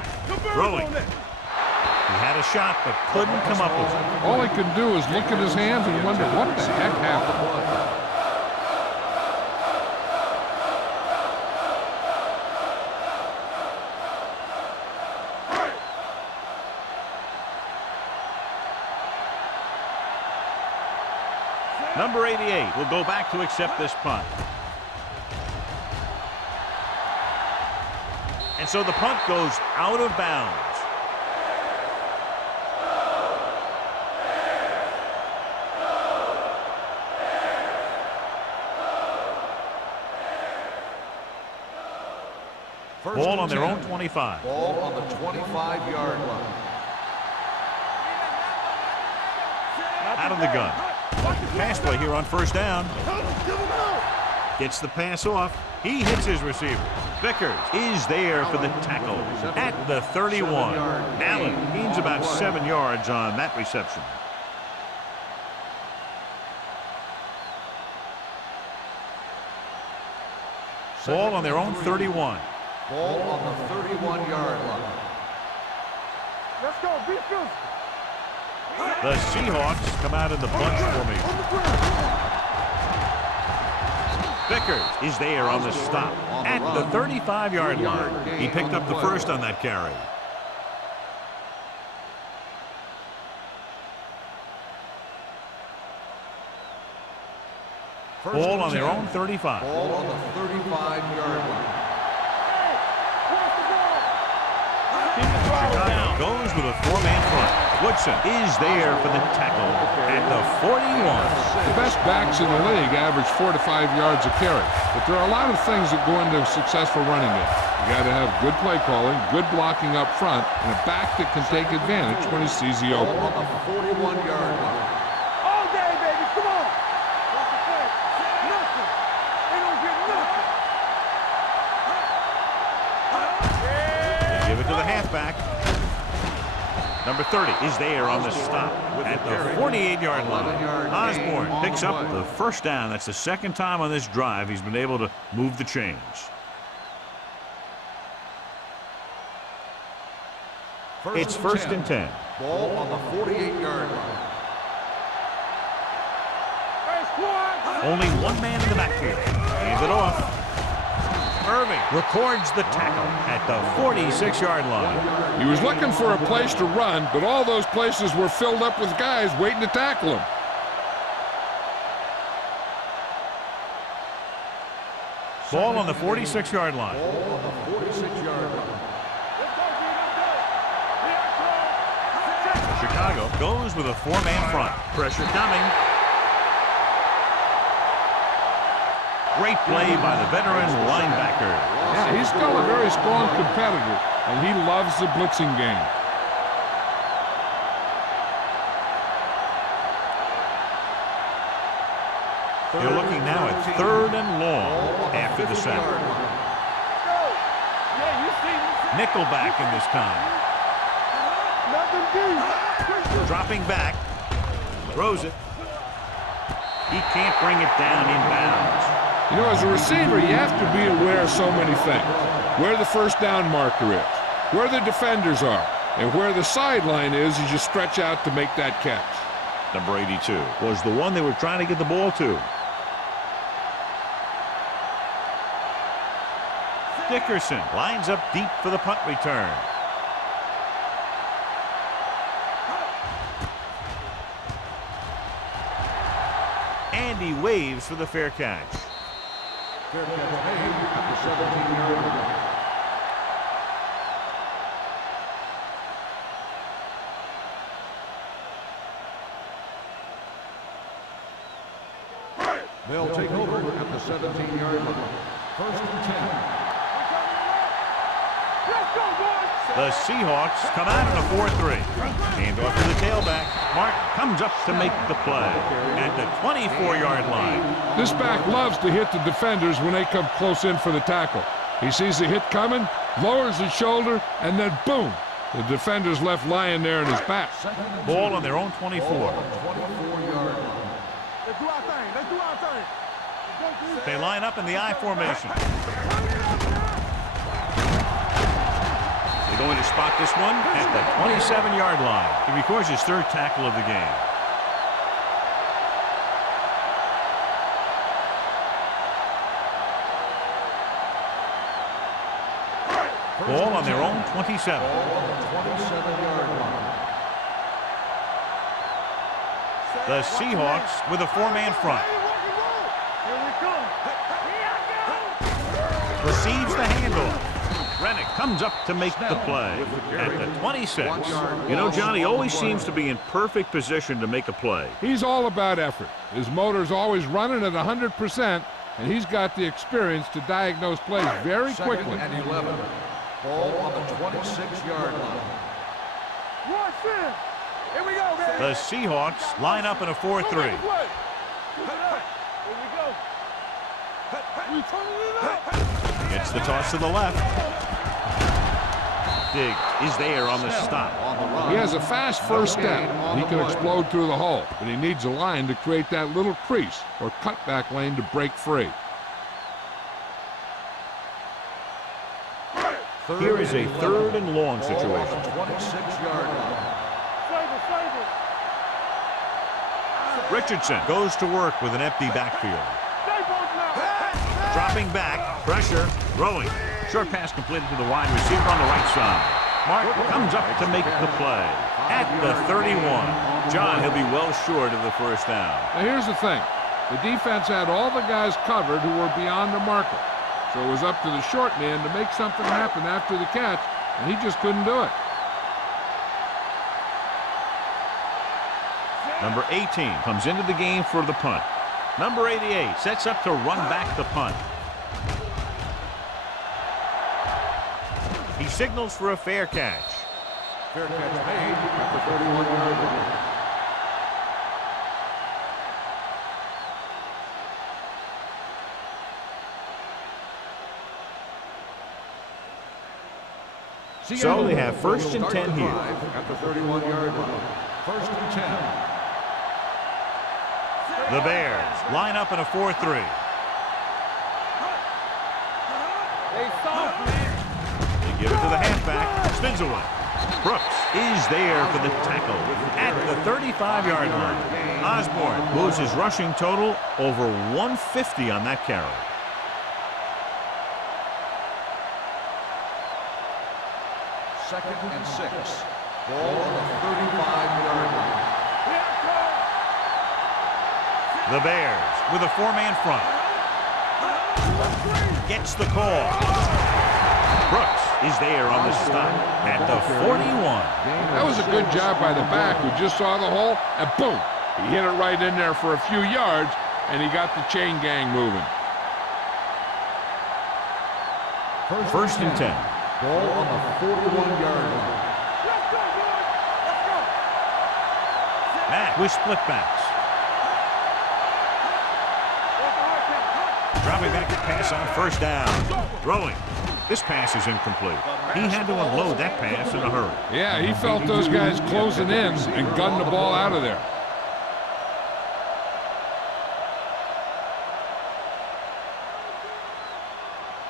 Throwing. He had a shot but couldn't come up with it. All he can do is look at his hands and wonder what the heck happened. Number 88 will go back to accept this punt. And so the punt goes out of bounds. Ball on their own 25. Ball on the 25-yard line. Out of the gun. Pass play here on first down. Gets the pass off. He hits his receiver. Vickers is there for the tackle at the 31. Allen gains about 7 yards on that reception. Ball on their own 31. Ball on the 31-yard line. Let's go. Be physical. The Seahawks come out in the bunch formation. Vickers is there on the stop at the 35-yard line. He picked up the first on that carry. Ball on their own 35. Ball on the 35-yard line. Chicago goes with a 4-man front. Woodson is there for the tackle at the 41. The best backs in the league average 4 to 5 yards a carry. But there are a lot of things that go into a successful running game. You got to have good play calling, good blocking up front, and a back that can take advantage when he sees the Ball opening. on the 41-yard line. All day, baby. Come on. Watch the play. Nothing. They don't get nothing. They give it to the halfback. Number 30 is there on the stop at the 48-yard line. Osborne picks up the first down. That's the second time on this drive he's been able to move the chains. It's first and 10. Ball on the 48-yard line. Hey, Only one man in the backfield. Hands it off. Irving records the tackle at the 46-yard line. He was looking for a place to run, but all those places were filled up with guys waiting to tackle him. Ball on the 46-yard line. Ball on the 46-yard line. Chicago goes with a four-man front. Pressure coming. Great play by the veteran linebacker. Yeah, he's still a very strong competitor, and he loves the blitzing game. They're looking now at 3rd and long after the sack. Nickelback in this time. Dropping back. Throws it. He can't bring it down inbounds. You know, as a receiver, you have to be aware of so many things. Where the first down marker is, where the defenders are, and where the sideline is as you stretch out to make that catch. Number 82 was the one they were trying to get the ball to. Dickerson lines up deep for the punt return. And he waves for the fair catch. Fair catch made at the 17-yard line. They'll take over at the 17-yard line. 1st and 10. The Seahawks come out in a 4-3. Hand off to the tailback. Martin comes up to make the play at the 24-yard line. This back loves to hit the defenders when they come close in for the tackle. He sees the hit coming, lowers his shoulder, and then boom, the defender's left lying there in his back. Ball on their own 24. 24-yard line. Let's do our thing. Let's do our thing. They line up in the I formation. They're going to spot this one at the 27-yard line. He records his 3rd tackle of the game. Ball on their own 27. Ball on the 27-yard line. The Seahawks with a four-man front. Receives the handoff. Rennick comes up to make the play at the 26. You know, John, he always seems to be in perfect position to make a play. He's all about effort. His motor's always running at 100%, and he's got the experience to diagnose plays very quickly. 2nd and 11. Ball on the 26-yard line. Here we go, man. The Seahawks line up in a 4-3. Here we go. We turning it up. Gets the toss to the left. Diggs is there on the stop. He has a fast first step. He can explode through the hole, but he needs a line to create that little crease or cutback lane to break free. Here is a 3rd and long situation. 26-yard line. Richardson goes to work with an empty backfield. Dropping back, pressure, throwing. Short pass completed to the wide receiver on the right side. Martin comes up to make the play at the 31. John, he'll be well short of the first down. Now here's the thing. The defense had all the guys covered who were beyond the marker. So it was up to the short man to make something happen after the catch, and he just couldn't do it. Number 18 comes into the game for the punt. Number 88 sets up to run back the punt. He signals for a fair catch. Fair catch made at the 31-yard line. So they have 1st and 10 here. At the 31-yard line. 1st and 10. The Bears line up in a 4-3. They soft, man. They give it to the halfback. Spins away. Brooks is there for the tackle at the 35-yard line. Osborne moves his rushing total over 150 on that carry. Second and 6. Ball on the 35-yard line. The Bears with a 4-man front. Gets the call. Brooks is there on the stop at the 41. That was a good job by the back who just saw the hole, and boom! He hit it right in there for a few yards, and he got the chain gang moving. First and 10. Ball on the 41-yard line. Let's go, boys. Let's go. Matt with split backs. Dropping back to pass on first down. Throwing. This pass is incomplete. He had to unload that pass in a hurry. Yeah, he felt those guys closing in and gunned the ball out of there.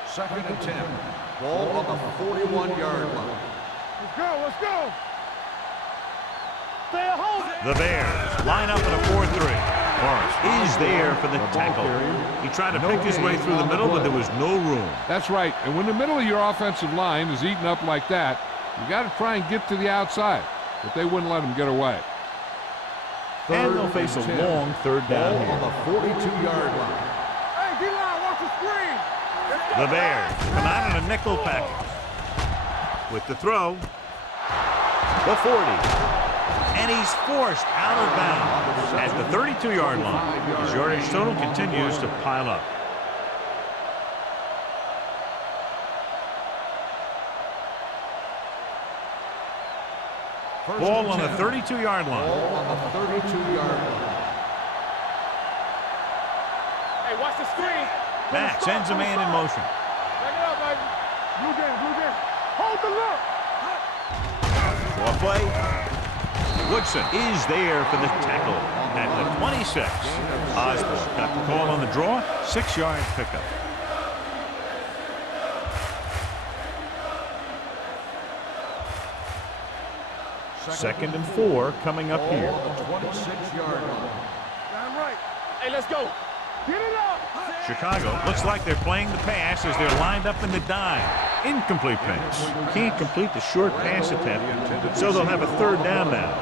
Second and 10. Ball on the 41-yard line. Let's go. Let's go. Stay at home. The Bears line up in a 4-3. Morris is there for the tackle. He tried to pick his way through the middle, but there was no room. That's right. And when the middle of your offensive line is eaten up like that, you got to try and get to the outside. But they wouldn't let him get away. And they'll face a long third down Ball on here. the 42-yard line. Hey, D-line, watch the screen. The Bears come out in a nickel package. With the throw. The 40. And he's forced out of bounds at the 32-yard line. His yardage total continues to pile up. Ball on the 32-yard line. Ball on the 32-yard line. Hey, watch the screen. Matt sends a man in motion. Back it up, baby. Blue game, blue game. Hold the look. Short play. Woodson is there for the tackle at the 26. Osborne got the call on the draw. 6-yard pickup. Second and 4 coming up here. Ball on the 26-yard line. Damn right. Hey, let's go. Get it up. Chicago looks like they're playing the pass as they're lined up in the dime. Incomplete pass. Can't complete the short pass attempt, so they'll have a third down now.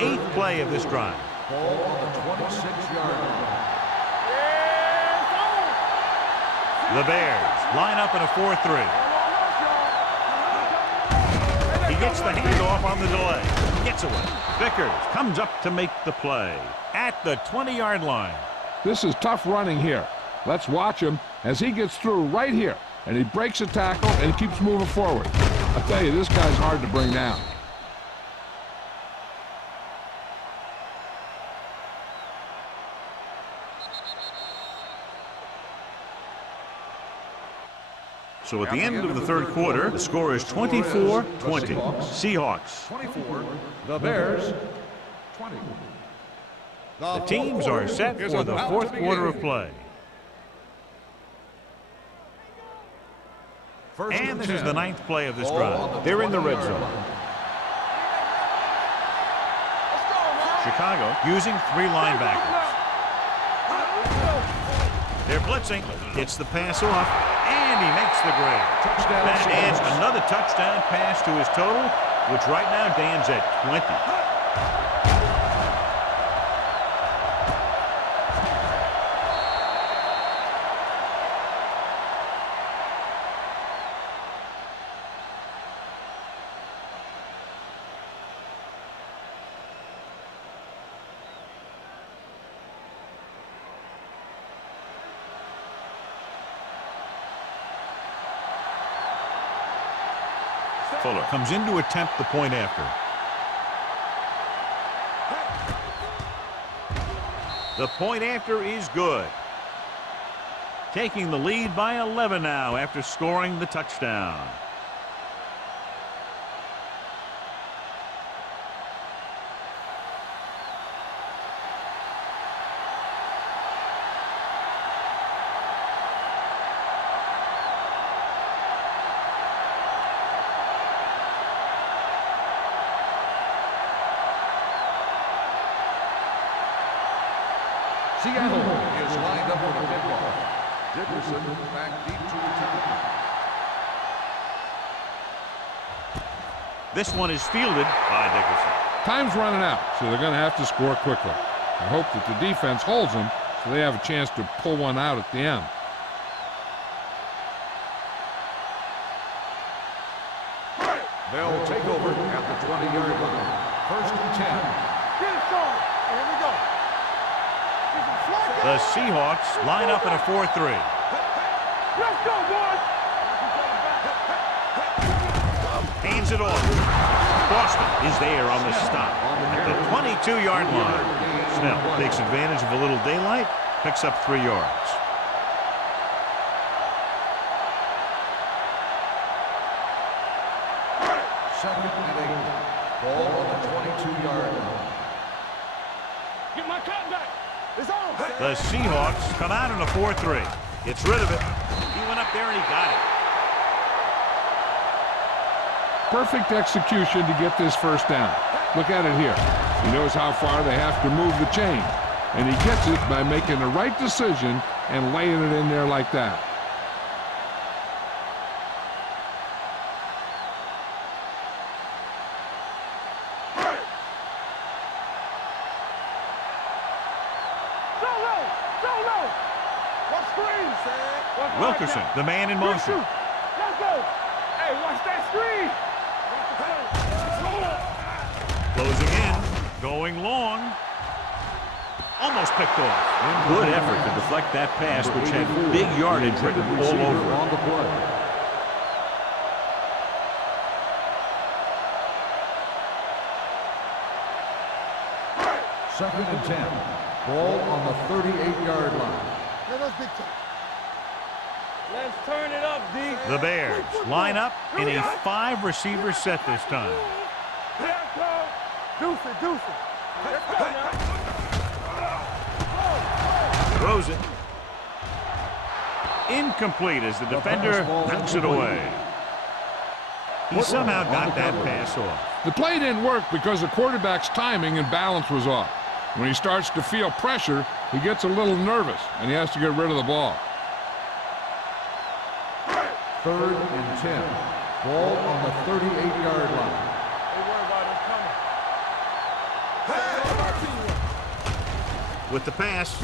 Eighth play of this drive. Ball on the 26-yard line. The Bears line up in a 4-3. He gets the handoff on the delay. Gets away. Vickers comes up to make the play at the 20-yard line. This is tough running here. Let's watch him as he gets through right here. And he breaks a tackle and he keeps moving forward. I tell you, this guy's hard to bring down. So at the end of the third quarter, the score is 24-20. Seahawks. 24. The Bears. 20. The teams are set for the fourth quarter of play. And this is the ninth play of this drive. They're in the red zone. Chicago using 3 linebackers. They're blitzing. Gets the pass off. And he makes the grab. That adds another touchdown pass to his total, which right now stands at 20. Fuller comes in to attempt the point after. The point after is good. Taking the lead by 11 now after scoring the touchdown. Seattle is lined up for the kickoff. Dickerson back deep to return. This one is fielded by Dickerson. Time's running out, so they're going to have to score quickly. I hope that the defense holds them so they have a chance to pull one out at the end. They'll take over at the 20-yard line. First and 10. Get it going. Here we go. The Seahawks line up in a 4-3. Let's go, boys. Hands it off. Boston is there on the stop at the 22-yard line. Snell takes advantage of a little daylight, picks up 3 yards. Second and 8. Ball on the 22-yard line. Get my cut back. It's on. The Seahawks come out in a 4-3. Gets rid of it. He went up there and he got it. Perfect execution to get this first down. Look at it here. He knows how far they have to move the chain, and he gets it by making the right decision and laying it in there like that. Wilkerson, the man in motion. Let's go. Hey, watch that screen. Closing in, going long. Almost picked off. Good effort to deflect that pass, which had big yardage written all over it. On the play. Second and 10. Ball on the 38-yard line. Let's turn it up, D. The Bears line up in a 5-receiver set this time. Here it comes. Deuce it, deuce it. Let's go now. Throws it. Incomplete as the defender knocks it away. He somehow got that pass off. The play didn't work because the quarterback's timing and balance was off. When he starts to feel pressure, he gets a little nervous, and he has to get rid of the ball. Third and 10. Ball on the 38-yard line. Don't worry about it coming. With the pass,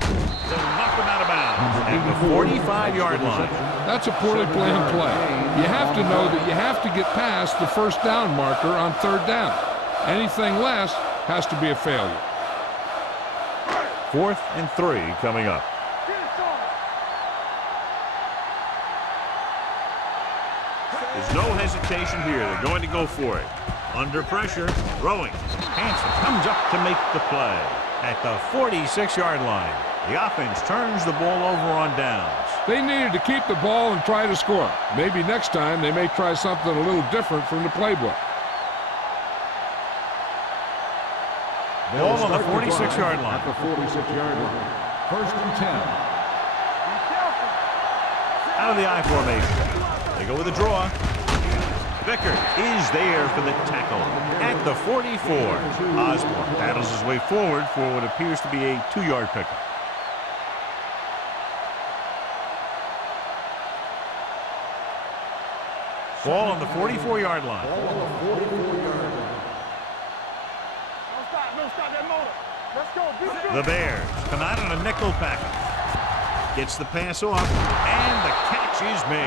they'll knock him out of bounds at the 45-yard line. That's a poorly planned play. You have to know that you have to get past the first down marker on third down. Anything less has to be a failure. 4th and 3 coming up. There's no hesitation here. They're going to go for it. Under pressure, throwing. Hanson comes up to make the play at the 46-yard line. The offense turns the ball over on downs. They needed to keep the ball and try to score. Maybe next time they may try something a little different from the playbook. Ball on the 46-yard line. At the 46-yard line. First and 10. Out of the I formation. They go with a draw. Vickers is there for the tackle at the 44. Osborne battles his way forward for what appears to be a 2-yard pickup. Ball on the 44-yard line. Ball on the 44-yard line. Don't stop that motor. Let's go. The Bears come out on a nickel package. Gets the pass off, and the catch is made.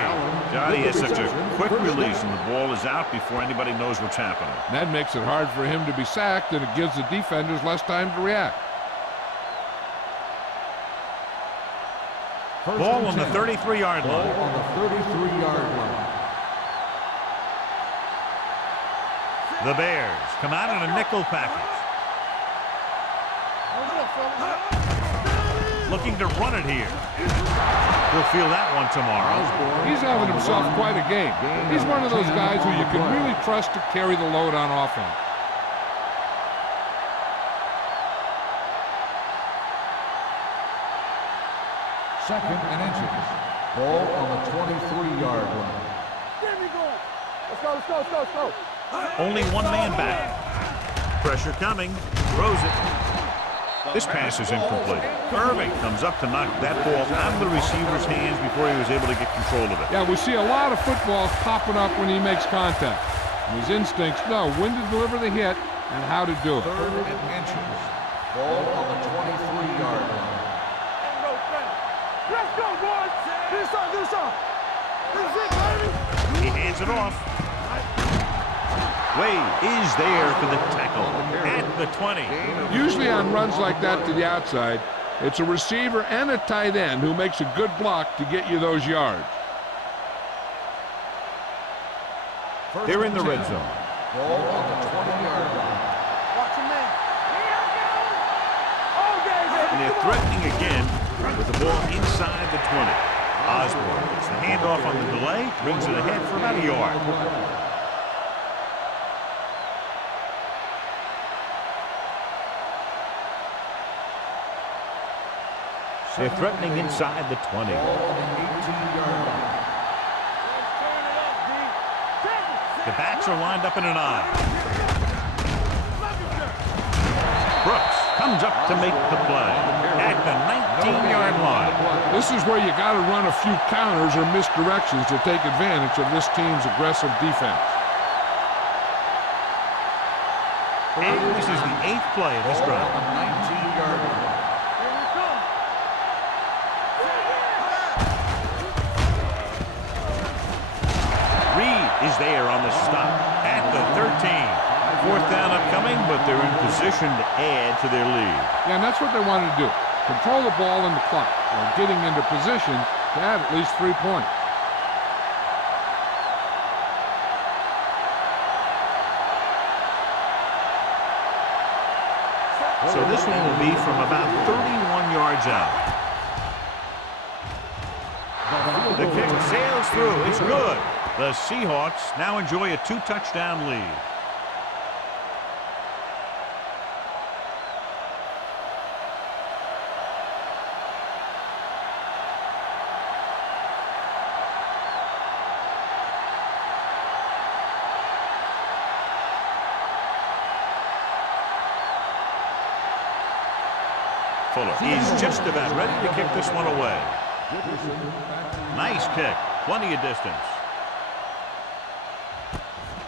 Johnny has such a quick release, and the ball is out before anybody knows what's happening. That makes it hard for him to be sacked, and it gives the defenders less time to react. Ball on the 33-yard line. Ball on the 33-yard line. The Bears come out on a nickel package. Looking to run it here. He'll feel that one tomorrow. He's having himself quite a game. He's one of those guys who you can really trust to carry the load on offense. Second and inches. Ball on the 23-yard line. There we go. Let's go, let's go, let's go, let's go. Only one man back. Pressure coming. Throws it. This pass is incomplete. Irving comes up to knock that ball out of the receiver's hands before he was able to get control of it. Yeah, we see a lot of footballs popping up when he makes contact. And his instincts know when to deliver the hit and how to do it. 3rd and inches. Ball on the 23-yard line. Let's go, boys! Do some! This is it, baby! He hands it off. Wade is there for the tackle at the 20. Usually on runs like that to the outside, it's a receiver and a tight end who makes a good block to get you those yards. They're in the red zone. Ball on the 20-yard line. Watch him, man. And they're threatening again with the ball inside the 20. Osborne gets the handoff on the delay, brings it ahead for about a yard. They're threatening inside the 20. Ball on the 18-yard line. The backs are lined up in an I. Brooks comes up to make the play at the 19-yard line. This is where you got to run a few counters or misdirections to take advantage of this team's aggressive defense. And this is the 8th play of this Ball drive. on the 19-yard line. Is there on the stop at the 13. 4th down upcoming, but they're in position to add to their lead. Yeah, and that's what they wanted to do. Control the ball in the clock while getting into position to add at least 3 points. So this one will be from about 31 yards out. The kick sails through. It's good. The Seahawks now enjoy a 2-touchdown lead. Fuller is just about ready to kick this one away. Nice kick. Plenty of distance.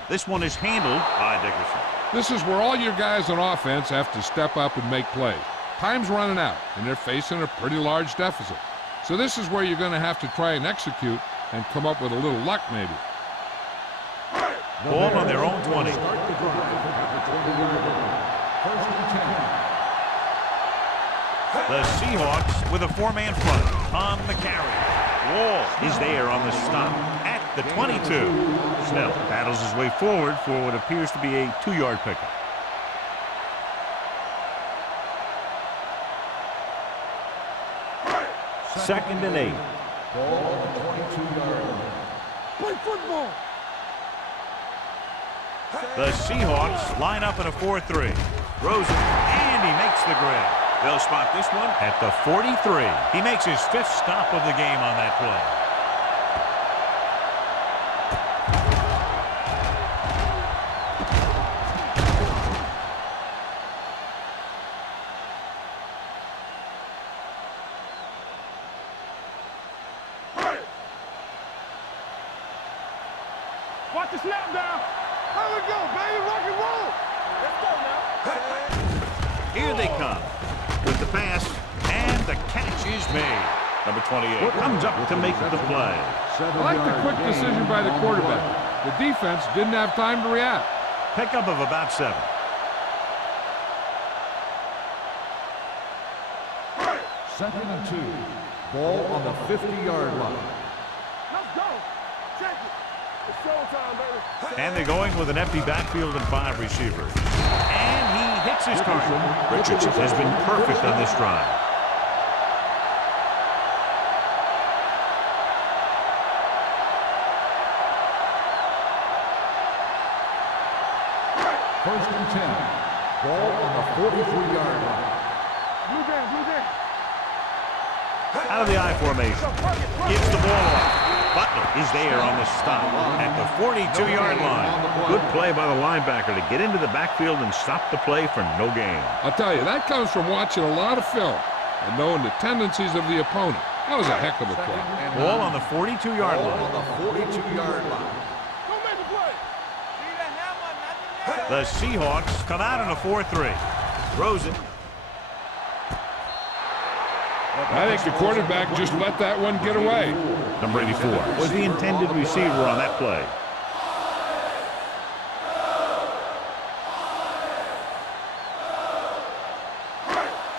This one is handled by Dickerson. This is where all your guys on offense have to step up and make plays. Time's running out, and they're facing a pretty large deficit. So this is where you're going to have to try and execute and come up with a little luck, maybe. Ball on their own 20. The Seahawks with a 4-man front on the carry. Wall is there on the stop at the 22. Snell battles his way forward for what appears to be a 2-yard pickup. Second and 8. Ball on the 22-yard line. Play football. The Seahawks line up in a 4-3. Rosen, and he makes the grab. They'll spot this one at the 43. He makes his 5th stop of the game on that play. Watch the snap down. How we go, baby? Rock and roll. Let's go now. Here they come with the pass, and the catch is made. Number 28 comes up to make the play. I like the quick decision by the quarterback. The defense didn't have time to react. Pickup of about 7. Second and 2. Ball on the 50-yard line. Let's go. Check it. It's showtime, baby. And they're going with an empty backfield and 5 receivers. And he hits his target. Richardson has been perfect on this drive. First and 10. Ball on the 43-yard line. Blue down, blue down. Out of the I formation. Gives the ball off. Butler is there on the stop at the 42-yard line. Good play by the linebacker to get into the backfield and stop the play for no gain. I'll tell you, that comes from watching a lot of film and knowing the tendencies of the opponent. That was a heck of a play. Ball on the 42-yard line. On the 42-yard line. Don't make a play. Need a hammer, nothing The Seahawks come out on a 4-3. Throws it. I think the quarterback just let that one get away. Number 84 was the intended receiver on that play.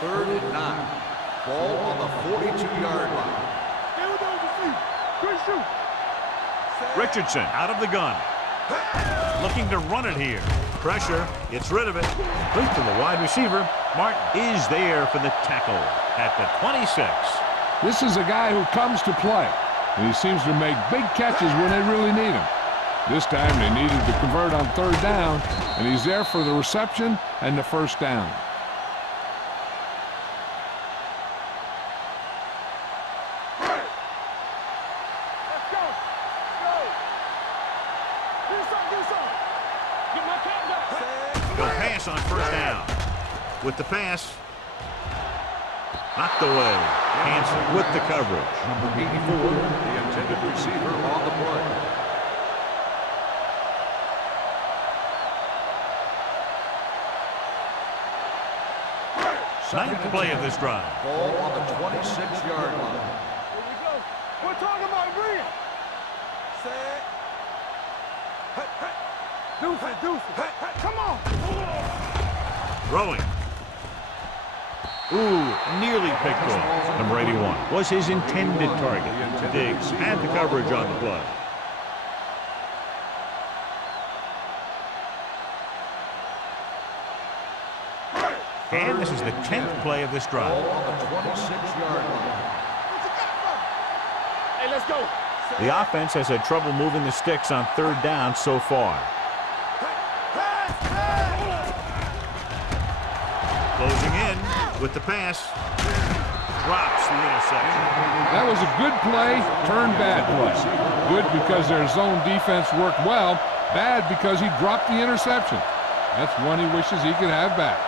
Third and 9. Ball on the 42-yard line. Stay with those receivers. Good shoot. Richardson out of the gun. Looking to run it here. Pressure. Gets rid of it. Complete to the wide receiver. Martin is there for the tackle at the 26. This is a guy who comes to play, and he seems to make big catches when they really need him. This time they needed to convert on third down, and he's there for the reception and the first down. Let's go. Go. Do something. Get my countdown. He'll pass on first down. With the pass. Knocked away. Hanson with the coverage. Number 84, the intended receiver on the play. Ninth play of this drive. Ball on the 26-yard line. Here we go. We're talking about Rhea. Set. Deuce it. Come on. Throwing. Ooh, nearly picked off. Number 81 was his intended target. Diggs had the coverage on the play. And this is the 10th play of this drive. Ball on the 26-yard line. Hey, let's go. The offense has had trouble moving the sticks on third down so far. Closing in with the pass. Drops the interception. That was a good play, turned bad play. Good because their zone defense worked well. Bad because he dropped the interception. That's one he wishes he could have back.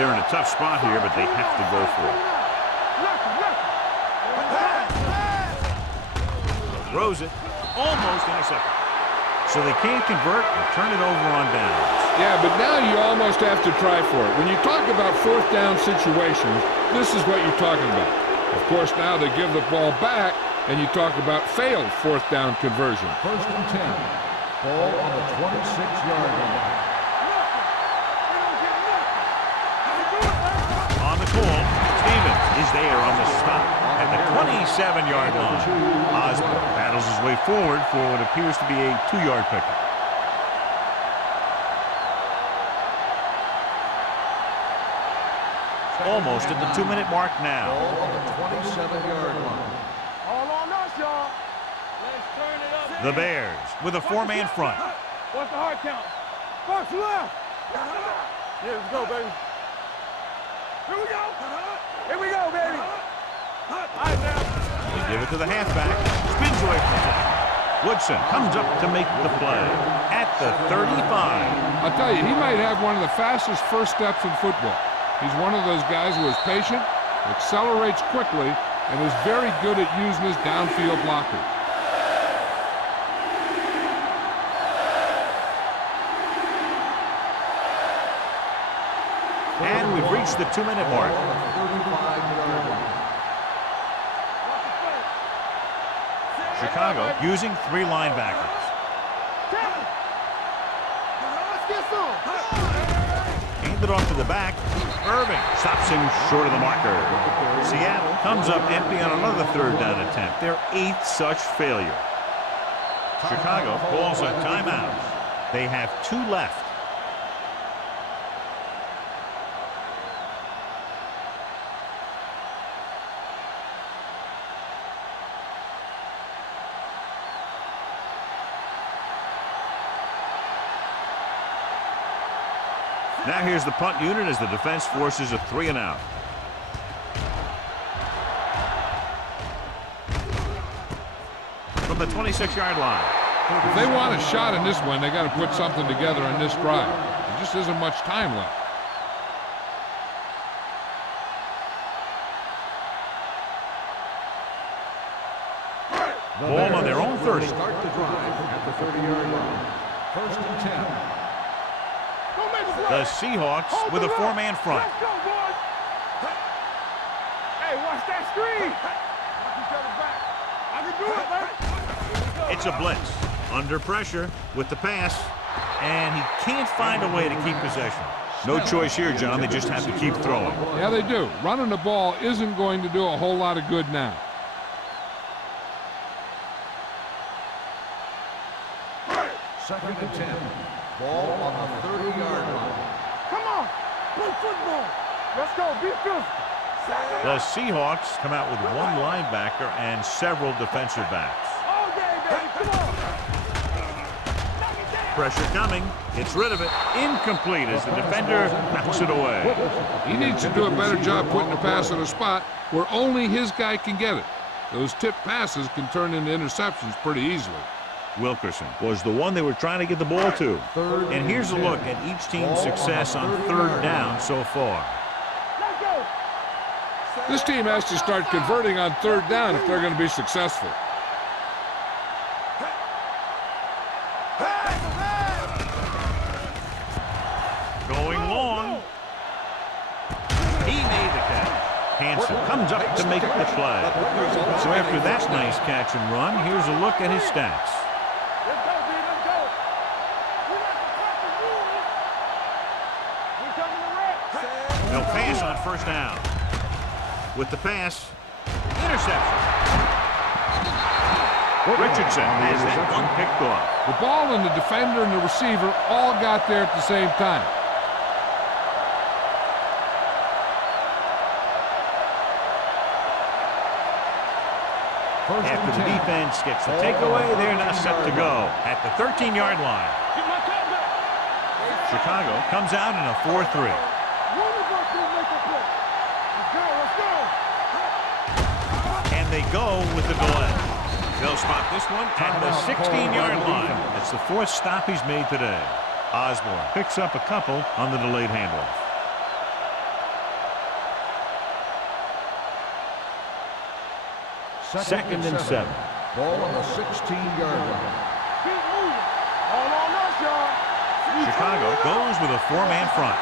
They're in a tough spot here, but they have to go for it. Throws it. Almost intercepted. So they can't convert and turn it over on downs. Yeah, but now you almost have to try for it. When you talk about fourth down situations, this is what you're talking about. Of course, now they give the ball back, and you talk about failed fourth down conversion. First and 10. Ball on the 26-yard line. On the call, Stevens is there on the stop at the 27-yard line. Osborne battles his way forward for what appears to be a 2-yard pickup. Almost at the 2-minute mark now. Ball on the 27-yard line. All on us, y'all. Let's turn it up. The Bears with a 4-man front. What's the hard count? First left. Yeah, let's go, baby. Here we go. Here we go, baby. All right, now. They give it to the halfback. Spins away from the play. Woodson comes up to make the play at the 35. I'll tell you, he might have one of the fastest first steps in football. He's one of those guys who is patient, accelerates quickly, and is very good at using his downfield blocker. And we've reached the 2-minute mark. On the 35-yard line. Chicago using 3 linebackers. Let's get some. Handed off to the back. Irving stops him short of the marker. Seattle comes up empty on another third down attempt. Their 8th such failure. Chicago calls a timeout. They have 2 left. Now here's the punt unit as the defense forces a 3-and-out. From the 26-yard line. If they want a shot in this one, they got to put something together on this drive. There just isn't much time left. Ball on their own 30. Start the drive at the 30-yard line. 1st and 10. The Seahawks with a 4-man front. Let's go, boys. Hey, watch that screen. Watch each other back. I can do it, man. It's a blitz. Under pressure with the pass. And he can't find a way to keep possession. No choice here, John. They just have to keep throwing. Yeah, they do. Running the ball isn't going to do a whole lot of good now. Second and 10. Ball on the 30-yard line. Come on. Play football. Let's go. Be physical. The Seahawks come out with one linebacker and several defensive backs. All day, baby. Come on. Pressure coming. Gets rid of it. Incomplete as the defender knocks it away. He needs to do a better job putting the pass in a spot where only his guy can get it. Those tip passes can turn into interceptions pretty easily. Wilkerson was the one they were trying to get the ball to. And here's a look at each team's success on 3rd down so far. Let's go. This team has to start converting on 3rd down if they're going to be successful. Going long. He made the catch. Hansen comes up to make the play. So after that nice catch and run, here's a look at his stats. Let's go, B. Let's go. We got the top to move. We coming to red. They'll pass on 1st down. With the pass, interception. Richardson has that one picked off. The ball and the defender and the receiver all got there at the same time. After the defense gets the takeaway, they're now set to go at the 13-yard line. Get my top back. Chicago comes out in a 4-3. Run the ball to make a play. Let's go. Let's go. And they go with the delay. They'll spot this one at the 16-yard line. That's the 4th stop he's made today. Osborne picks up a couple on the delayed handoff. Second and 7. Ball on the 16-yard line. Keep moving. All on us, y'all. Chicago goes with a 4-man front.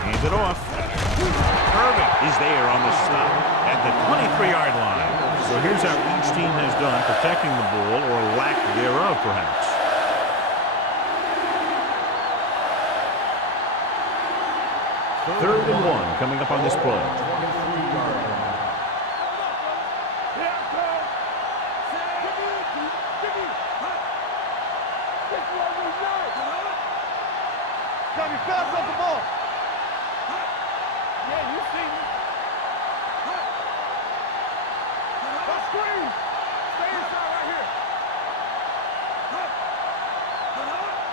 Hands it off. Irving is there on the stop at the 23-yard line. So here's how each team has done protecting the ball, or lack thereof, perhaps. Third and 1 coming up on this play. 23-yard line. Pass up the ball. Yeah, you see me. Don't screen. Stay inside right here.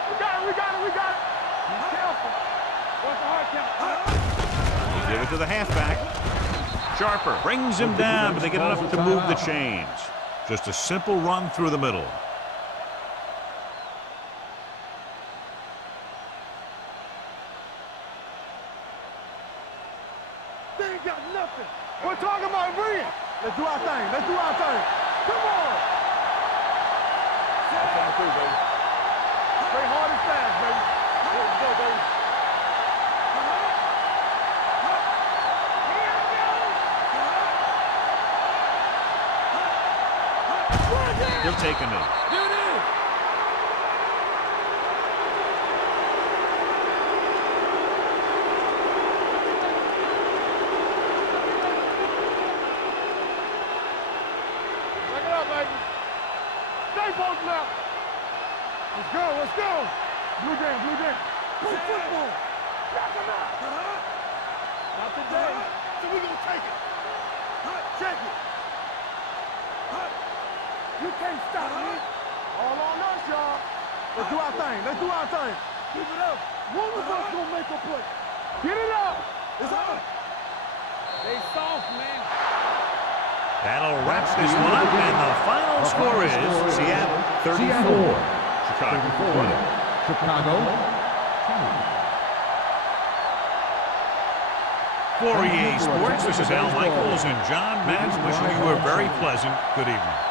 We got it. Be careful. What's the hard count? They give it to the halfback. Sharper brings him down, but they get enough to move the chains. Just a simple run through the middle. They ain't got nothing. We're talking about brilliant. Let's do our thing. Come on. That's what I do, baby. Play hard and fast, baby. Let's go, baby. He'll take a knee. Let's go. Blue game. Play football. Knock him out. Not today. So we gonna take it. Check it. You can't stop me. All on us, y'all. Let's do our thing. Keep it up. One of us gonna make a play. Get it up. It's up. Stay soft, man. That'll wrap this one up, and the final score is Seattle 34, Chicago 20. Chicago. For EA Sports, this is Al Michaels and John Madden wishing you a very pleasant good evening.